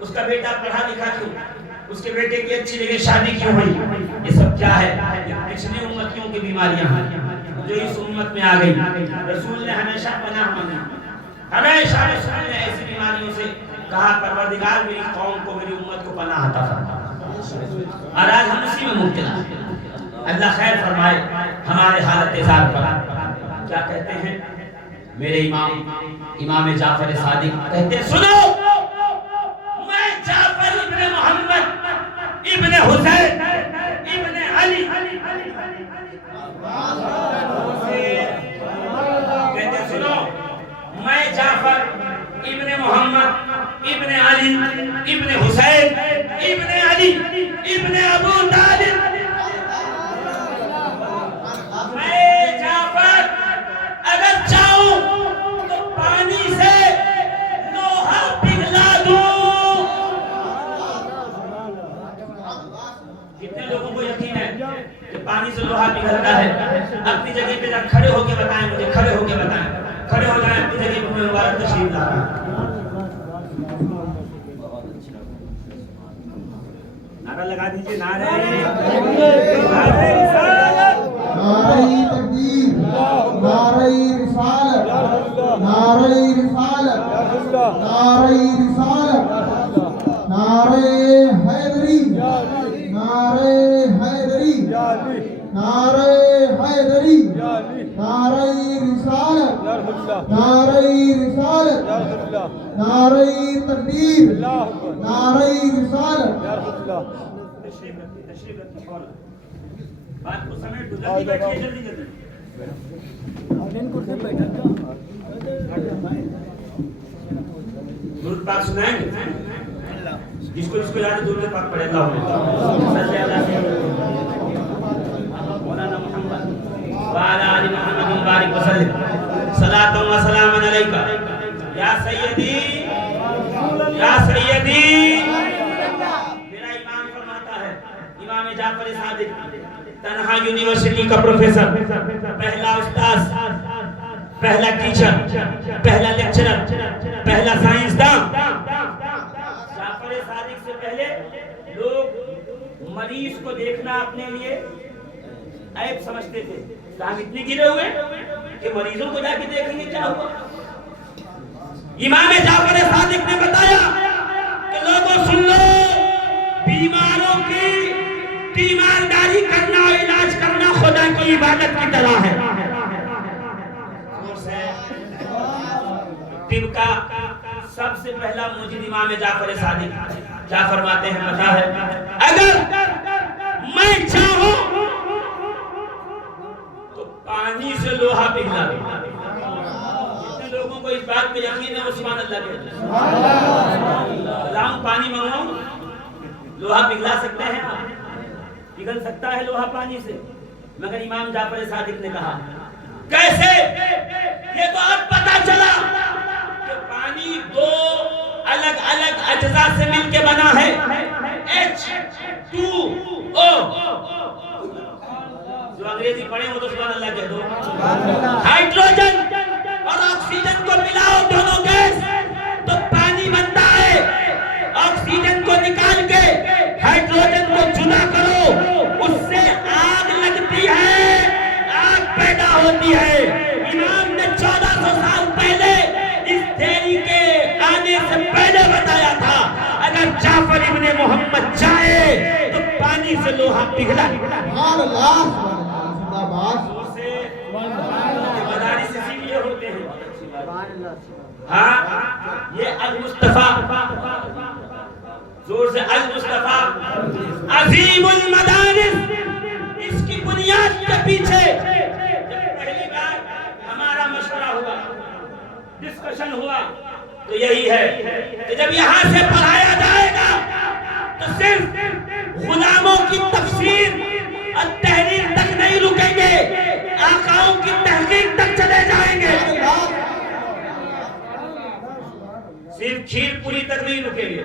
اس کا بیٹا پڑھا لکھا کیوں؟ اس کے بیٹے کی اچھی جگہ شادی کیوں ہوئی؟ یہ سب کیا ہے؟ پچھلی امتیوں کی بیماریاں ہیں جو اس امت میں آ گئی. رسول نے ہمیشہ پناہ مانگی، ہمیشہ رسول نے ایسی بیماریوں سے کہا پروردگار میری قوم کو میری امت کو پناہ عطا فرما. اور آج ہم اسی میں مبتلا ہیں. اللہ خیر فرمائے ہمارے حالت ذات پر. کیا کہتے ہیں میرے امام جعفر صادق کہتے ہیں سنو میں جعفر ابن محمد ابن حسین ابن علی کہتے سنو میں جعفر ابن محمد ابن علی ابن حسین ابن علی ابن ابو طالب. میں جعفر اگر چاہوں تو پانی سے لوہا پگھلا دوں. کتنے لوگوں کو یقین ہے کہ پانی سے لوہا پگھلتا ہے؟ اپنی جگہ پہ کھڑے ہو کے بتائیں مجھے، کھڑے ہو کے بتائیں. کھڑے ہو جائیں اپنی جگہ پہ. مبارک تشریف لا رہا ہے. نعرہ لگا دیجئے. نعرہ رسالت، نعرہ تکبیر، نعرہ رسالت، نعرہ رسالت، نعرہ رسالت، نعرہ حیدری، نعرہ حیدری، نعرہ حیدری، نعرہ رسالت، نعرہ رسالت، نعرہ تکبیر، نعرہ رسالت. بات کو سمیٹ دو. جلدی بیٹھیے، جلدی جلدی. درود پاک سنائیں گے. جس کو یاد ہے درود پاک پڑھے. مولانا محمد وعلی آل محمد مبارک وسلم. صلاۃ و سلام علیک یا سیدی یا سیدی. میرا امام فرماتا ہے، امام جعفر صادق تنہا یونیورسٹی کا پروفیسر، پہلا استاذ، پہلا ٹیچر، پہلا لیکچرر، پہلا سائنسدان. جعفر صادق سے پہلے لوگ مریض کو دیکھنا اپنے لیے عیب سمجھتے تھے. ہم اتنے گرے ہوئے کہ مریضوں کو جا کے دیکھیں گے کیا ہوا. امام جعفر صادق نے بتایا کہ لوگوں سن لو، بیماروں کی تیمارداری کرنا اور علاج کرنا خدا کی عبادت کی طرح ہے. طب کا سب سے پہلا موجود امام جعفر صادق. کیا فرماتے ہیں پتہ ہے؟ اگر میں چاہوں تو پانی پگھلا دے. جتنے لوگوں کو اس بات پہ یقین ہے وہ سبحان اللہ کہتے ہیں. لاؤں پانی منگواؤں؟ لوہا پگھلا سکتے ہیں آپ؟ پگھل سکتا ہے لوہا پانی سے؟ مگر امام جعفر صادق نے کہا کیسے؟ یہ تو اب پتا چلا کہ پانی دو الگ الگ اجزاء سے مل کے بنا ہے. H2O. جو انگریزی پڑھے وہ تو سبحان اللہ کہہ دو. ہائیڈروجن اور آکسیجن کو ملاؤ دونوں گیس تو پانی بنتا ہے. آکسیجن کو نکال کے ہائیڈروجن کو جدا کرو, اس سے آگ لگتی ہے, آگ پیدا ہوتی ہے. امام نے 1400 سال پہلے اس تھیوری کے آنے سے پہلے بتایا تھا اگر جعفر ابن محمد چاہے تو پانی سے لوہا پگھلا. سبحان اللہ زندہ باد. مدارس اسی لیے ہوتے ہیں. ہاں یہ المصطفیٰ, زور سے المصطفیٰ عظیم المدارس, اس کی بنیاد کے پیچھے جب پہلی بار ہمارا مشورہ ہوا, ڈسکشن ہوا, تو یہی ہے کہ جب یہاں سے پڑھایا جائے گا تو صرف غلاموں کی تفسیر اور تحریر تک نہیں رکیں گے, آقاؤں کی تحقیق تک چلے جائیں گے. صرف کھیر پوری تک نہیں رکیں گے,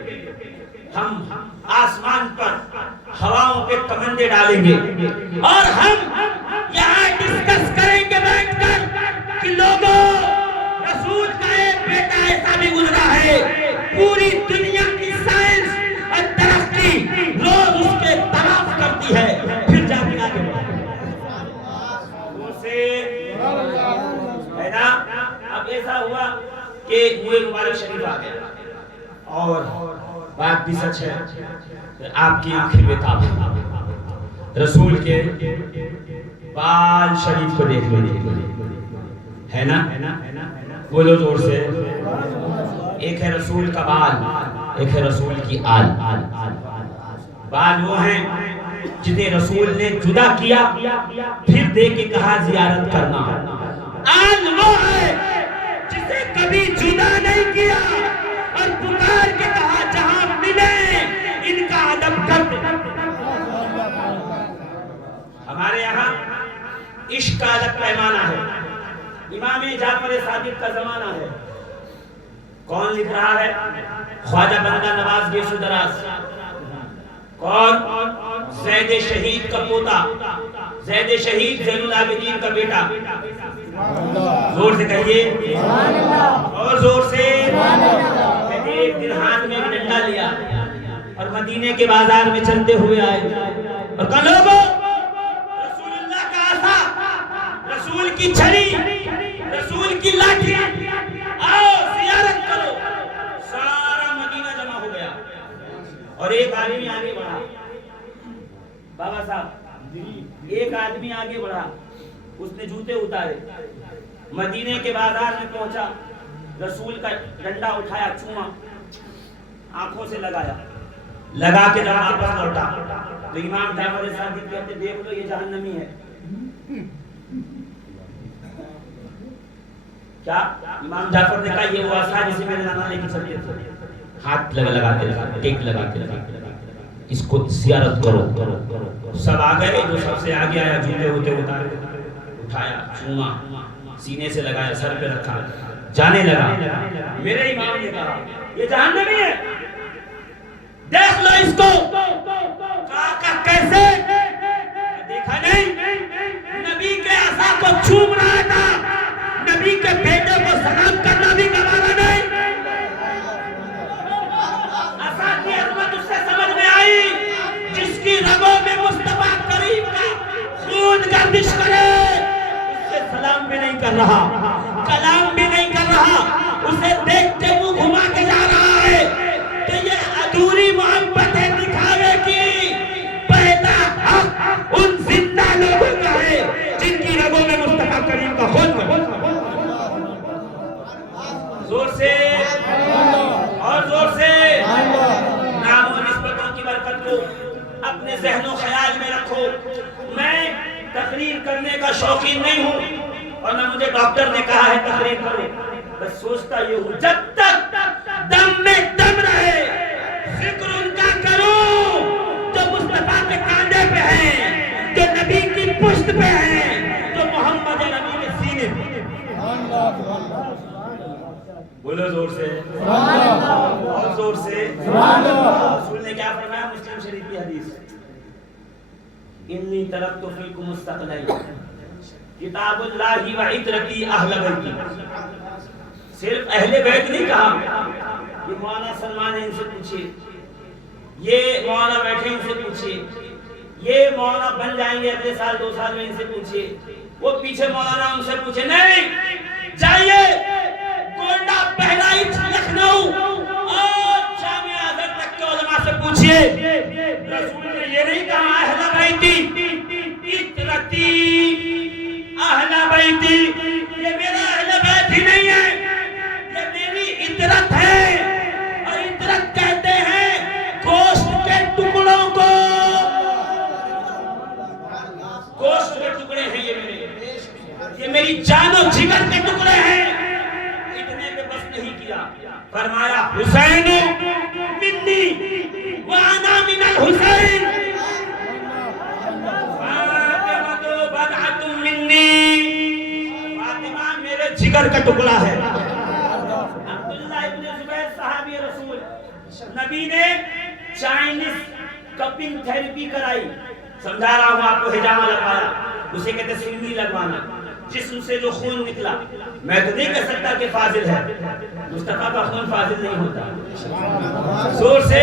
ہم آسمان پر ہواؤں کے کمندے ڈالیں گے اور ہم یہاں ڈسکس کریں گے بیٹھ کر کہ لوگوں رسول کا ایک بیٹا ایسا بھی گزرا ہے, پوری دنیا کی سائنس اور ترقی روز اس کے طرف کرتی ہے, پھر جا کے آگے ہے نا. اب ایسا ہوا کہ یہ مبارک شریف آ گیا اور بات بھی سچ ہے, آپ کی آنکھیں بے تاب ہیں. رسول کے بال شریف کو دیکھ لو, ہے نا, بولو زور سے. ایک ہے رسول کا بال, ایک ہے رسول کی آل. بال وہ ہیں جنہیں رسول نے جدا کیا پھر دے کے کہا زیارت کرنا. آل وہ ہے جسے کبھی جدا نہیں کیا اور پکار کے کہا جہاں ملے ان کا ادب کر دے. ہمارے یہاں عشق کا الگ پیمانہ ہے. امام جعفر صادق کا زمانہ ہے. کون لکھ رہا ہے؟ خواجہ بندہ نواز گیسو دراز. کون؟ زید شہید کا پوتا, زید شہید زین العابدین کا بیٹا. زور سے کہیے اور زور سے. ایک دن ہاتھ میں ڈنڈا لیا اور مدینے کے بازار میں چلتے ہوئے آئے اور کہا لوگوں رسول اللہ کا عصا, رسول کی چھری, رسول کی لاٹھی, آؤ زیارت کرو. سارا مدینہ جمع ہو گیا اور ایک آدمی آگے بڑھا. بابا صاحب ایک آدمی آگے بڑھا, اس نے جوتے اتارے, مدینے کے بازار میں پہنچا, رسول کا ڈنڈا اٹھایا, چوما, آنکھوں سے لگایا, لگا کے جب واپس لوٹا تو امام جعفر صادق کہتے دیکھ لو یہ جہنمی ہے. کیا؟ امام جعفر نے کہا یہ وہ عصا جسے میرے نانا لے کے چلتے تھے, ہاتھ لگاتے ٹیک لگاتے اس کو زیارت کرو. سب آ گئے, جو سب سے آگے آیا جوتے ہوتے اتارے, اٹھایا, چوما, سینے سے لگایا, سر پہ رکھا, جانے لگا. میرے امام نے کہا یہ جہنمی ہے, دیکھ لو اس کو. کہا کیسے؟ دیکھا نہیں نبی کے عصا کو چھوم رہا تھا, نبی کے بیٹے کو سلام کرنا بھی گوارا نہیں. عصا کی عظمت اس سے سمجھ میں آئی جس کی رگوں میں مصطفیٰ کریم کا خون گردش کرے. اس سے سلام بھی نہیں کر رہا, کلام بھی نہیں کر رہا, اسے دیکھ کے منہ گھما کے جا رہا ہے. تو یہ ادھوری محبت ہے دکھاوے کی. پہلا حق ان زندہ لوگوں کا ہے جن کی رگوں میں مصطفیٰ کریم کا خون ہے. زور سے اور زور سے. نام و نسبتوں کی برکت کو اپنے ذہن و خیال میں رکھو. میں تقریر کرنے کا شوقین نہیں ہوں اور نہ مجھے ڈاکٹر نے کہا ہے تقریر کرو. بس سوچتا یہ ہوں جب تک دم میں دم رہے ذکر ان کا کروں جو مصطفیٰ کے کاندھے پہ ہے، جو نبی کی پشت پہ ہے، جو محمد نبی کے سینے پہ. بولو زور سے، بہت زور سے. رسول نے کیا فرمایا؟ مسلم شریف کی حدیث، انی ترکت فیکم مستقلین کتاب اللہ و عترتی اہل بیتی. صرف اہل بیت نہیں کہا. یہ مولانا سلمان ہے، ان سے پوچھیے. یہ مولانا بیٹھے، ان سے پوچھیے. یہ مولانا بن جائیں گے اگلے سال 2 سال میں، ان سے پوچھیے. وہ پیچھے مولانا، ان سے پوچھے. نہیں، جائیے گونڈا، بہرائچ، لکھنؤ اور جامعہ ازہر تک کے علماء سے پوچھیے. رسول نے یہ نہیں کہا اہل بیتی عترتی اہل بیتی. یہ میرا اہل بیت ہی نہیں ہے، یہ میری عطرت ہے. اور عطرت کہتے ہیں گوشت کے ٹکڑوں کو. گوشت کے ٹکڑے ہیں یہ میرے، یہ میری جان و جگر کے ٹکڑے ہیں. اتنے پہ بس نہیں کیا، فرمایا حسین منی وانا من الحسین، فاطمہ بدعۃ منی، فاطمہ میرے جگر کا ٹکڑا ہے. عبداللہ ابن زبیر صحابی رسول، نبی نے چائنیز کپنگ تھیریپی کرائی. سمجھا رہا ہوں آپ کو، حجامہ لگایا، اسے کہتے ہیں سنی لگوانا. جسم سے جو خون نکلا، میں تو نہیں کہہ سکتا کہ فاضل ہے، مصطفیٰ کا خون فاضل نہیں ہوتا. زور سے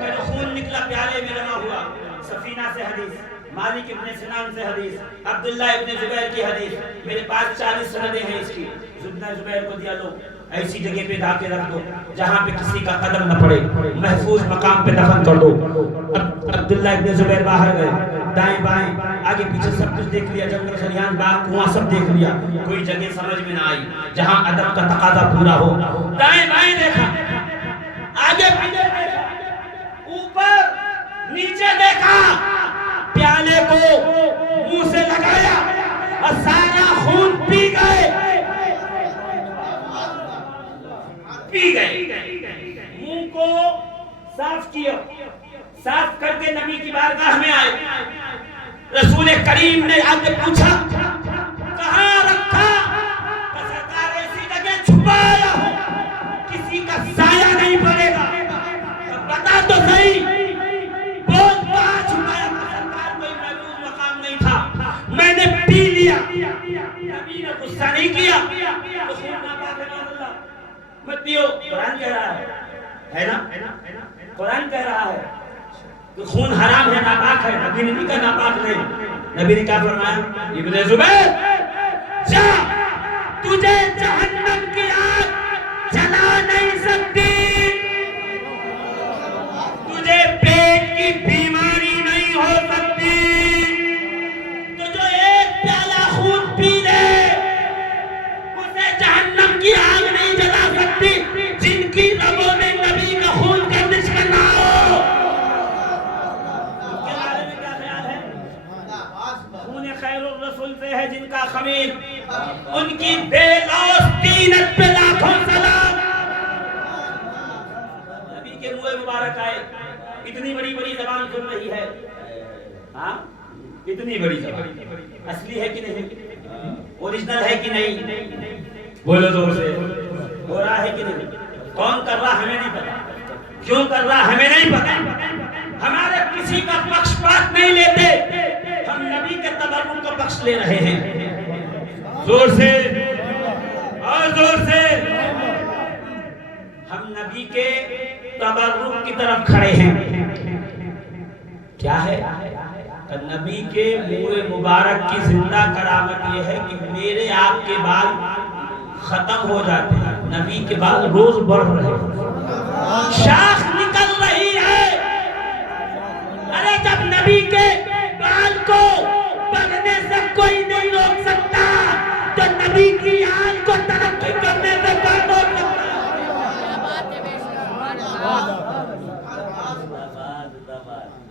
میرا خون نکلا، پیالے میں جمع ہوا. سفینہ سے حدیث، مالک ابن سنان سے حدیث، عبداللہ ابن زبیر کی حدیث. میرے پاس 40 سندیں ہیں اس کی. ابن زبیر کو دیا، لو ایسی جگہ پہ لا کے رکھ دو جہاں پہ کسی کا قدم نہ پڑے، محفوظ مقام پہ دفن کر دو. عبداللہ ابن زبیر باہر گئے، دائیں بائیں آگے پیچھے سب کچھ دیکھ لیا، جنگل خلیان باغ کنواں سب دیکھ لیا. کوئی جگہ سمجھ میں نہ آئی جہاں ادب کا تقاضا پورا ہو. دائیں بائیں دیکھا، آگے پیچھے دیکھا، اوپر نیچے دیکھا، پیالے کو منہ سے لگایا اور سارا خون پی گئے. منہ کو صاف کیا، صاف کر کے نبی کی بارگاہ میں آئے. رسول کریم نے آگے پوچھا کہاں رکھا؟ سرکار ایسی جگہ چھپایا ہو کسی کا سایہ نہیں پڑے گا. بتا تو صحیح، بہت کہاں چھپایا؟ سرکار کوئی محفوظ مقام نہیں تھا، میں نے پی لیا. نبی نے غصہ نہیں کیا. مت پیو، قرآن کہہ رہا ہے نا، قرآن کہہ رہا ہے کہ خون حرام ہے، ناپاک ہے. نبی نے نہیں کہا ناپاک نہیں. نبی نے کیا فرمایا؟ ابن زبیر جا، تجھے جہنم کی آگ جلا نہیں سکتی، تجھے پیٹ کی بیماری نہیں ہو سکتی. تو جو ایک پیالہ خون پی لے اسے جہنم کی آگ نہیں جلا سکتی جن کی رگوں میں نبی کا خون گردش کرنا ہو. اس کے بارے میں کیا خیال ہے؟ خون خیر الرسول سے ہے جن کا خمیر، ان کی بے لوث تینت پہ لاکھوں سلام. نبی کے منہ مبارک آئے، اتنی بڑی بڑی زبان کھل رہی ہے. ہاں، اتنی بڑی زبان اصلی ہے کہ نہیں؟ اوریجنل ہے کہ نہیں؟ بولو زور سے، ہو رہا ہے کہ نہیں؟ کون کر رہا ہمیں نہیں پتا، کیوں کر رہا ہمیں نہیں پتا. ہمارے کسی کا پکش پات نہیں لیتے، ہم نبی کے تبرک کو بخش لے رہے ہیں. زور سے اور زور سے، ہم نبی کے تبرک کی طرف کھڑے ہیں. کیا ہے؟ نبی کے منہ مبارک کی زندہ کرامت یہ ہے کہ میرے آپ کے بال ختم ہو جاتے ہیں، نبی کے بال روز بڑھ رہے ہیں، شاخ نکل رہی ہے. ارے جب نبی کے بال کو بڑھنے سے کوئی نہیں روک سکتا تو نبی کی آل کو ترقی کرنے سے کون روک سکتا؟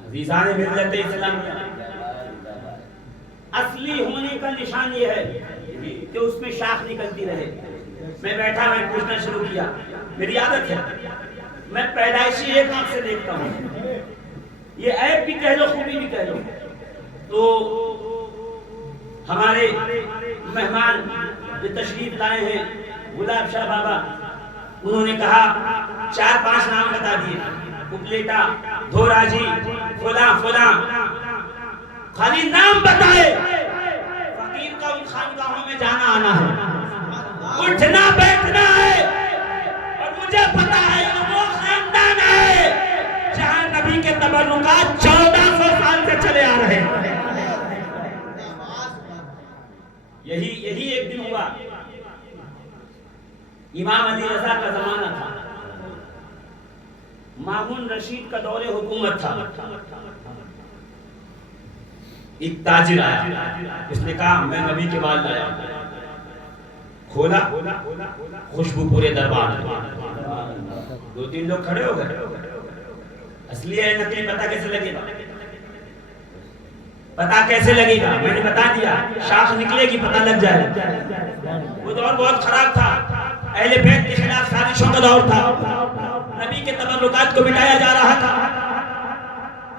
عزیزان ملت اسلام، اصلی ہونے کا نشان یہ ہے کہ اس میں شاخ نکلتی رہے. میں بیٹھا, میں پوچھنا شروع کیا. میری عادت ہے, میں پیدائشی ایک آنکھ سے دیکھتا ہوں, یہ عیب بھی کہہ لو خوبی بھی کہہ لو. تو ہمارے مہمان جو تشریف لائے ہیں گلاب شاہ بابا, انہوں نے کہا 4-5 نام بتا دیے, اپلیٹا, دھوراجی, فلاں فلاں, خالی نام بتائے. فقیر کا ان خانقاہوں میں جانا آنا ہے, اٹھنا بیٹھنا ہے, اور مجھے پتا ہے کہ وہ خاندان ہے جہاں نبی کے تبرکات 1400 سال سے چلے آ رہے ہیں. یہی ایک دن ہوا, امام علی رضا کا زمانہ تھا, مامون رشید کا دور حکومت تھا. ایک تاجر آیا, اس نے کہا میں نبی کے بال لایا. کھولا, خوشبو پورے دربار میں. 2-3 لوگ کھڑے ہو گئے. اصلی ہے نقلی پتہ کیسے لگے گا؟ پتہ کیسے لگے گا؟ میں نے بتا دیا, شاخ نکلے گی پتہ لگ جائے گا. وہ دور بہت خراب تھا, اہل بیت کے خلاف سازشوں کا دور تھا, نبی کے تبرکات کو مٹایا جا رہا تھا.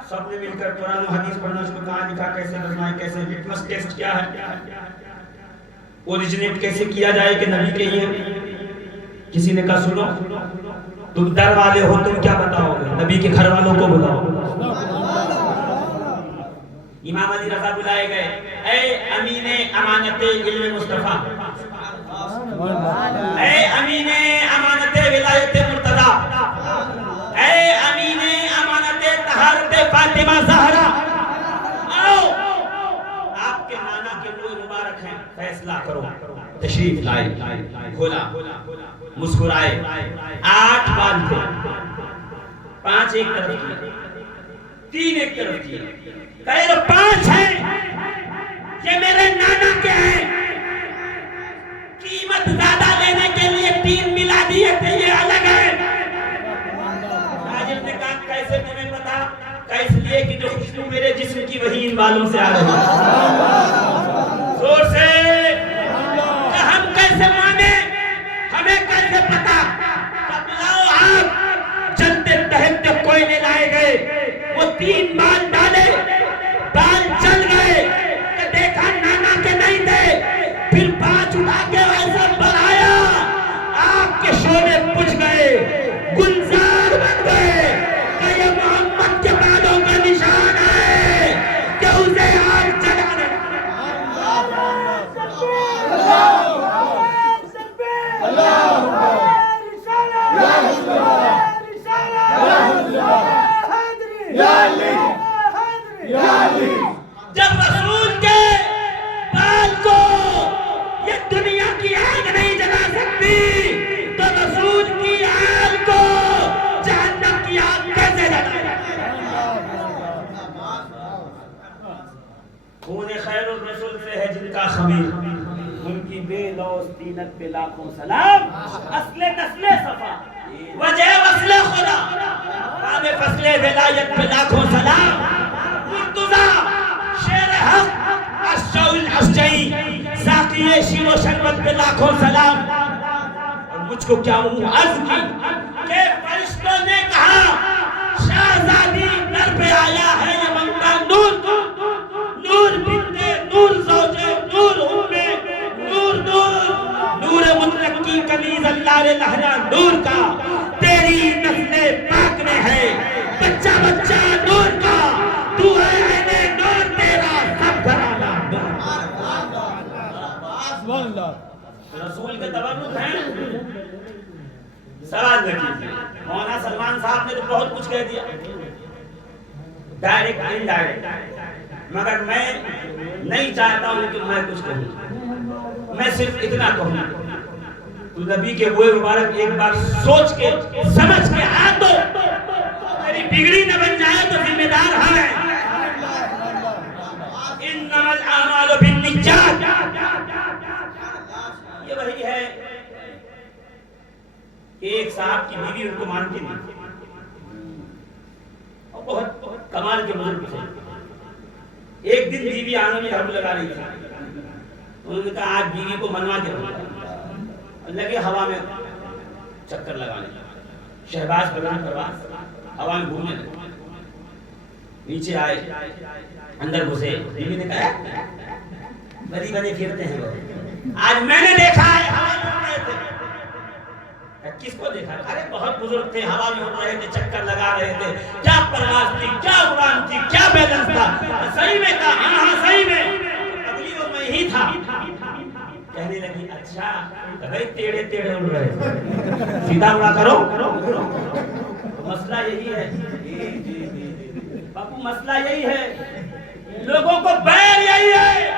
سب نے مل کر قرآن و حدیث پڑھنا شروع کہا, لکھا کیسے بنائے, کیسے لٹمس ٹیسٹ کیا ہے, اوریجنیٹ کیسے کیا جائے کہ نبی کے ہی ہیں. کسی نے کہا سنو, تم در والے ہو, تم کیا بتاؤ گے, نبی کے گھر والوں کو بلاؤ. امام علی رضا بلائے گئے. اے امین امانت علم مصطفیٰ, اے امین امانت ولایت مرتضیٰ, اے امین امانت طہارت فاطمہ زہرا, آؤ آپ کے نانا کے نور مبارک ہیں, فیصلہ کرو. تشریف لائے, کھولا, مسکرائے. 8 بال تھے, 5 ایک طرف کیے, 3 ایک طرف کیے. کہے 5 ہیں, یہ میرے نانا کے ہیں, قیمت زیادہ لینے کے لیے 3 ملا دیے تھے, یہ الگ ہے. تاجر نے کہا کیسے تمہیں پتا؟ کہ اس لیے کہ جو خوشبو میرے جسم کی وہی ان بالوں سے آ رہی ہے. زور سے کہ ہم کیسے مانے, ہمیں کیسے پتا؟ بلاؤ آپ. چلتے ٹہلتے کوئی نہیں لائے گئے, وہ 3 بال ڈالے, بال چل گئے, کہ دیکھا نانا کے نہیں تھے. پھر 5 اٹھا کے ویسا بڑھایا, آپ کے شعلے بجھ گئے, گلزار بن گئے. کہ یہ محمد کے بالوں کا نشان ہے کہ اسے آگ جلانے. جب رسول کے بال کو یہ دنیا کی آگ نہیں جلا سکتی, تو رسول کی آگ کو جہنم کی آگ کیسے جلائے؟ خون خیر الرسول سے ہے جن کا خمیر, ان کی بے لوث دینت پہ لاکھوں سلام. اصل نسل صفا, وجہ وصل خدا, باب فصل ولایت پہ لاکھوں سلام. مرتضیٰ شیر حق اشجعی الاشجعی, ساقی شیر و شربت پہ لاکھوں سلام. اور مجھ کو کیا عرض کی کہ فرشتوں نے کہا شہزادی در پہ آیا ہے یہ منگتا نور, نور بنتے نور زوجے نور امے نور, نور مطلق کی کمیز اللہ نے لہنا نور کا, تیری نسل پاک میں ہے بچہ بچہ نور کا, تو ہے عین نور تیرا سب گھرانا. رسول کے تبرک ہیں. سوال رکھیے, مولانا سلمان صاحب نے تو بہت کچھ کہہ دیا, ڈائریکٹ انڈائریکٹ, مگر میں نہیں چاہتا ہوں کہ میں کچھ کہوں. میں صرف اتنا کہوں, تو نبی کے بوئے مبارک ایک بار سوچ کے سمجھ کے آ تو میری بگڑی نہ بن جائے تو ذمہ دار ہے. انما الاعمال بالنیات, یہ وہی ہے. ایک صاحب کی بیوی ان کو مانتی نہیں, اور بہت کمال کے بزرگ تھے. ایک دن بیوی آنگن میں جھاڑو لگا رہی تھی, انہوں نے کہا آج بیوی کو منوا کے رکھوں گا. لگے ہوا میں چکر لگانے, شہباز بلند پرواز ہوا میں گھومنے لگے. نیچے آئے, اندر گھسے, بیوی نے کہا بڑی بنے پھرتے ہیں وہ, آج میں نے دیکھا ہے ہوا میں اڑ رہے تھے. کس کو دیکھا؟ ارے بہت بزرگ تھے, ہوا میں اڑ رہے تھے, چکر لگا رہے تھے, کیا پرواز تھی, کیا اڑان تھی, کیا بیلنس تھا. صحیح میں کہا ہاں صحیح میں, اگلی وہ میں ہی تھا. کہنے لگی اچھا بھائی ٹیڑھے ٹیڑھے اڑ رہے تھے, سیدھا اڑا کرو. مسئلہ یہی ہے باپو, مسئلہ یہی ہے, لوگوں کو بیر یہی ہے.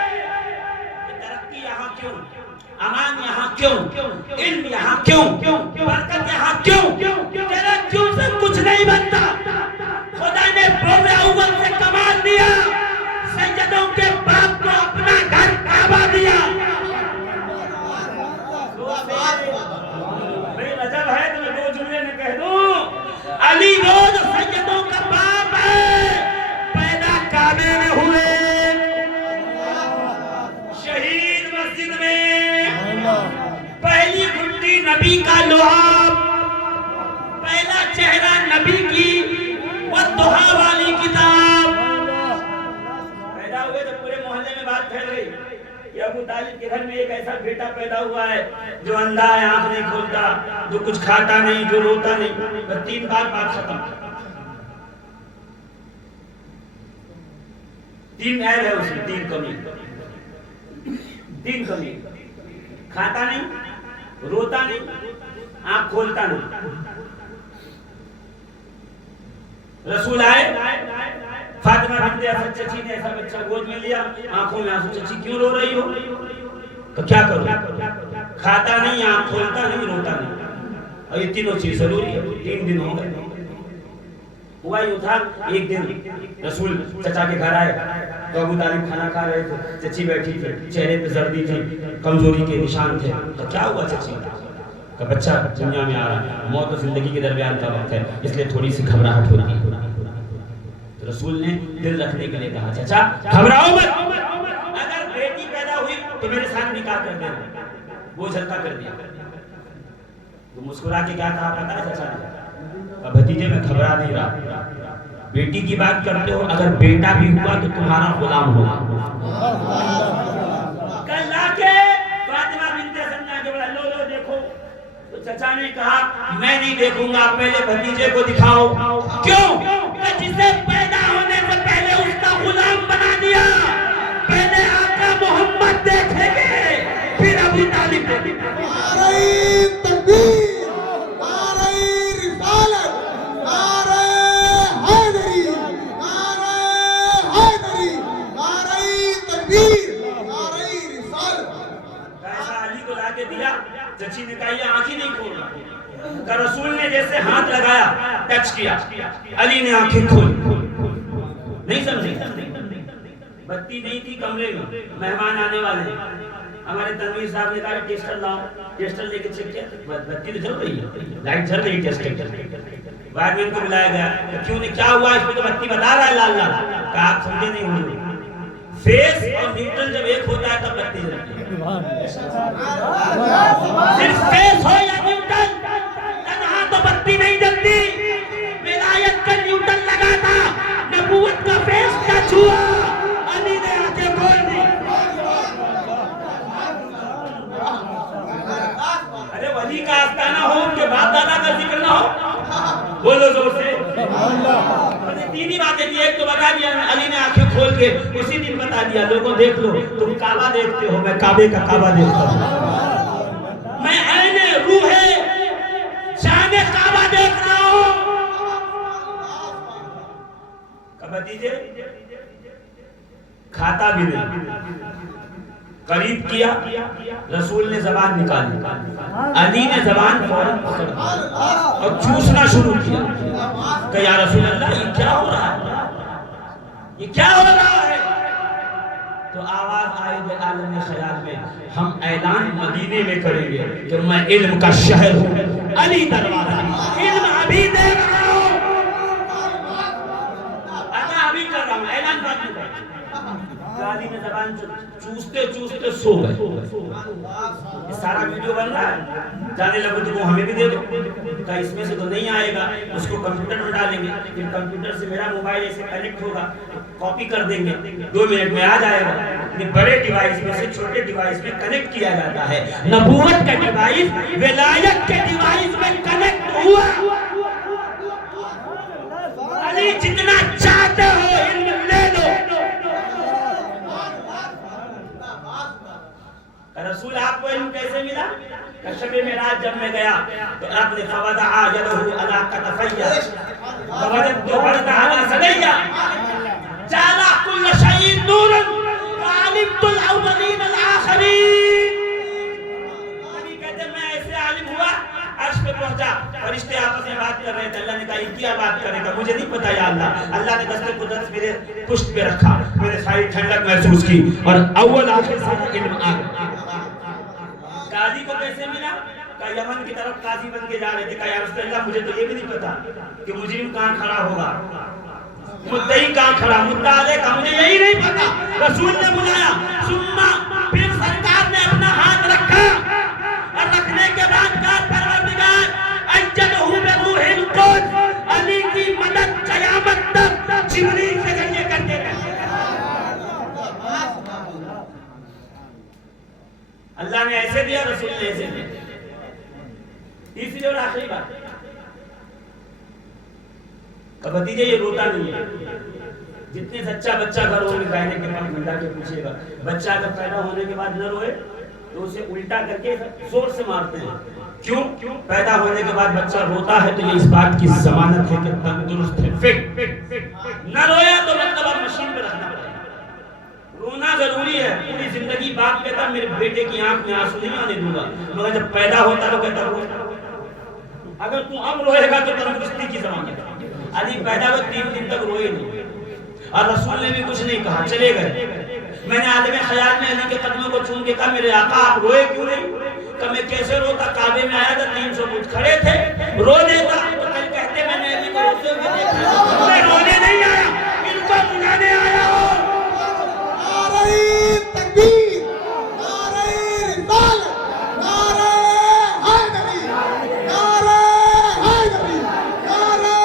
ترقی یہاں کیوں, امان یہاں کیوں, علم یہاں کیوں, برکت یہاں کیوں, تیرا کیوں سے کچھ نہیں بنتا. خدا نے بوے اول سے کمال دیا, سیدوں کے باپ کو اپنا گھر کعبہ دیا. بے رجب ہے تو میں دو جملے میں کہہ دوں, علی وہ سیدوں کا باپ ہے, پیدا کعبے میں ہوئے, شہید مسجد میں, پہلی گھنٹی نبی کا لوہا, پہلا چہرہ نبی کی والضحیٰ والی کتاب. پیدا ہوئے تو پورے محلے میں بات پھیل گئی کہ ابو طالب کے گھر میں ایک ایسا بیٹا پیدا ہوا ہے جو اندھا ہے, آنکھ نہیں کھولتا, جو کچھ کھاتا نہیں, جو روتا نہیں. بس 3 بار بات ختم. 3 عیب ہے اس میں, 3 کمی, 3 کمی, کھاتا نہیں, روتا نہیں, آنکھ کھولتا نہیں. رسول آئے, فاطمہ بنت اسد چچی نے ایسا بچہ گود میں لیا, آنکھوں میں آنسو, چچی کیوں رو رہی ہو؟ تو کیا کروں, کھاتا نہیں, آنکھ کھولتا نہیں, روتا نہیں, اور یہ تینوں چیز ضروری ہے. 3 دن ہو گئے. ہوا یوں تھا, ایک دن رسول چچا کے گھر آئے تو ابو طالب کھانا کھا رہے تھے, چچی بیٹھی تھی, چہرے پہ زردی تھی, کمزوری کے نشان تھے. تو کیا ہوا چچی کا بچہ دنیا میں آ رہا ہے, موت اور زندگی کے درمیان کا وقت ہے, اس لیے تھوڑی سی گھبراہٹ ہوتی ہے. تو رسول نے دل رکھنے کے لیے کہا چچا گھبراؤ مت, اگر بیٹی پیدا ہوئی تو میرے ساتھ نکاح کر دینا. وہ ہلکا کر دیا. تو مسکرا کے کیا کہا پتا ہے چچا نے, بھتیجے میں گھبرا نہیں رہا, بیٹی کی بات کرتے ہو, اگر بیٹا بھی ہوا تو تمہارا غلام ہوگا. کل لا کے فاطمہ بنت اسد نے آگے بڑھا, لو دیکھو. تو چچا نے کہا میں نہیں دیکھوں گا, پہلے بھتیجے کو دکھاؤ. کیوں کہ جسے پیدا ہونے سے پہلے اس کا غلام بنا دیا. پہلے آقا محمد دیکھیں گے, پھر ابو طالب دیکھیں گے. نعرہ تکبیر, نعرہ رسالت, نعرہ حیدری, نعرہ حیدری, نعرہ تکبیر, نعرہ رسالت. ایسا علی کو لا کے دیا. چچی نے کہا یہ آنکھیں نہیں کھول رہا. کہ رسول نے جیسے ہاتھ لگایا, ٹچ کیا, علی نے آنکھیں کھول. نہیں سمجھی, بتی نہیں تھی کمرے میں, مہمان آنے والے. ہمارے تنویر صاحب نے کہا ٹیسٹر لاؤ, ٹیسٹر لے کے چیک کیا, بتی تو جل رہی ہے, لائٹ جل رہی ہے, ٹیسٹر. بعد میں ان کو بلایا گیا, کیوں نہیں, کیا ہوا, اس میں تو بتی بتا رہا ہے لال لال. کہا آپ سمجھے نہیں ہوں, فیس اور نیوٹرل جب ایک ہوتا ہے تب بتی جلتی ہے. صرف فیس ہو یا نیوٹرل, تنہا تو بتی نہیں جلتی. ولایت کا نیوٹرل لگا تھا, نبوت کا فیس کا چھوا, علی نے آنکھیں کھول دی. ارے ولی کا آستانہ ہو, ان کے باپ دادا کا ذکر نہ ہو, بولو زور سے. 3 ہی باتیں تھی, ایک تو بتا دیا علی نے آنکھیں کھول کے, اسی دن بتا دیا لوگوں دیکھ لو, تم کعبہ دیکھتے ہو, میں کعبے کا کعبہ دیکھتا ہوں, میں عین روح شان کعبہ دیکھ رہا ہوں. بھتیجے کھاتا بھی نہیں, قریب کیا, رسول نے زبان نکالی, علی نے زبان فوراً پکڑ اور چوسنا شروع کیا. کہ یا رسول اللہ یہ کیا ہو رہا ہے, یہ کیا ہو رہا ہے. تو آواز آئی کہ عالم خیال میں ہم اعلان مدینے میں کریں گے کہ میں علم کا شہر ہوں, علی دروازہ, علم ابھی دے رہا ہوں, انا ابھی کر رہا ہوں, اعلان بات نہیں کر. قاضی میں زبان چوستے چوستے سو گئے. یہ سارا ویڈیو بن رہا ہے, جانے لگو تو وہ ہمیں بھی دے دو. کہا اس میں سے تو نہیں آئے گا, اس کو کمپیوٹر میں ڈالیں گے, پھر کمپیوٹر سے میرا موبائل ایسے کنیکٹ ہوگا, کاپی کر دیں گے, 2 منٹ میں آ جائے گا. بڑے ڈیوائس میں سے چھوٹے ڈیوائس میں کنیکٹ کیا جاتا ہے. نبوت کا ڈیوائس ولایت کے ڈیوائس میں کنیکٹ ہوا. علی جتنا چاہتے ہو علم لے لو. رسول آپ کو علم کیسے ملا؟ شب معراج جب میں گیا تو رب نے فوضع یدہ علی کتفیہ ووجدت برد علی ثنیہ جعل کل شیء نورا وعلمت الاولین والآخرین. نبی کہتے ہیں میں ایسے عالم ہوا, عرش پہ پہنچا, فرشتے آپس میں بات کر رہے تھے. اللہ نے کہا یہ کیا بات کرے گا, مجھے نہیں پتا یا اللہ. اللہ نے دست قدرت میرے پشت پہ رکھا, میں نے ساری ٹھنڈک محسوس کی اور اول آخر سارا علم آ گیا. قاضی کو کیسے ملا؟ کہ یمن کی طرف قاضی بن کے جا رہے تھے. کہا یا رسول اللہ مجھے تو یہ بھی نہیں پتا کہ مجرم کہاں کھڑا ہوگا, مدعی کہاں کھڑا, مدعا علیہ کا مجھے یہی نہیں پتا. رسول نے بلایا, پھر سرکار نے اپنا ہاتھ رکھا اور رکھنے کے بعد کہا پروردگار ایدہ بروح القدس, علی کی مدد قیامت تک جبریل کے ذریعے کرتے رہے. اللہ نے ایسے دیا, رسول نے ایسے دیا. تیسری اور آخری بات, بھتیجے یہ روتا نہیں ہے. جتنے سچا بچہ گھر ہونے گائنے کے پاس ملا کے پوچھے گا, بچہ اگر پیدا ہونے کے بعد نہ روئے تو اسے الٹا کر کے زور سے مارتے ہیں. کیوں؟ پیدا ہونے کے بعد بچہ روتا ہے تو یہ اس بات کی ضمانت ہے کہ تندرست ہے, فٹ. نہ رویا تو مطلب اب مشین پہ رکھنا پڑے گا. رونا ضروری ہے. پوری زندگی باپ کہتا میرے بیٹے کی آنکھ میں آنسو نہیں آنے دوں گا, مگر جب پیدا ہوتا تو کہتا رو. اگر تو اب روئے گا تو تندرستی کی ضمانت ہے. علی پیدا ہوئے 3 دن تک روئے نہیں, اور رسول نے بھی کچھ نہیں کہا, چلے گئے. میں نے عالم خیال میں علی کے قدموں کو چوم کے کہا میرے آقا آپ روئے کیوں نہیں؟ کہ میں کیسے روتا, کعبے میں آیا تھا 300 بت کھڑے تھے, رو لیتا تو کل کہتے میں نے علی کو روتے ہوئے دیکھا. میں رونے نہیں آیا, ان کو بلانے آیا ہوں. نعرہ تکبیر, نعرہ رسالت, نعرہ حیدری, نعرہ حیدری, نعرہ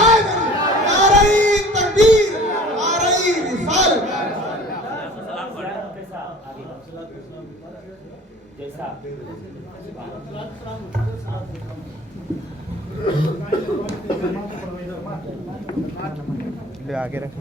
حیدری, نعرہ تکبیر, نعرہ رسالت. جیسا لے آگے رکھ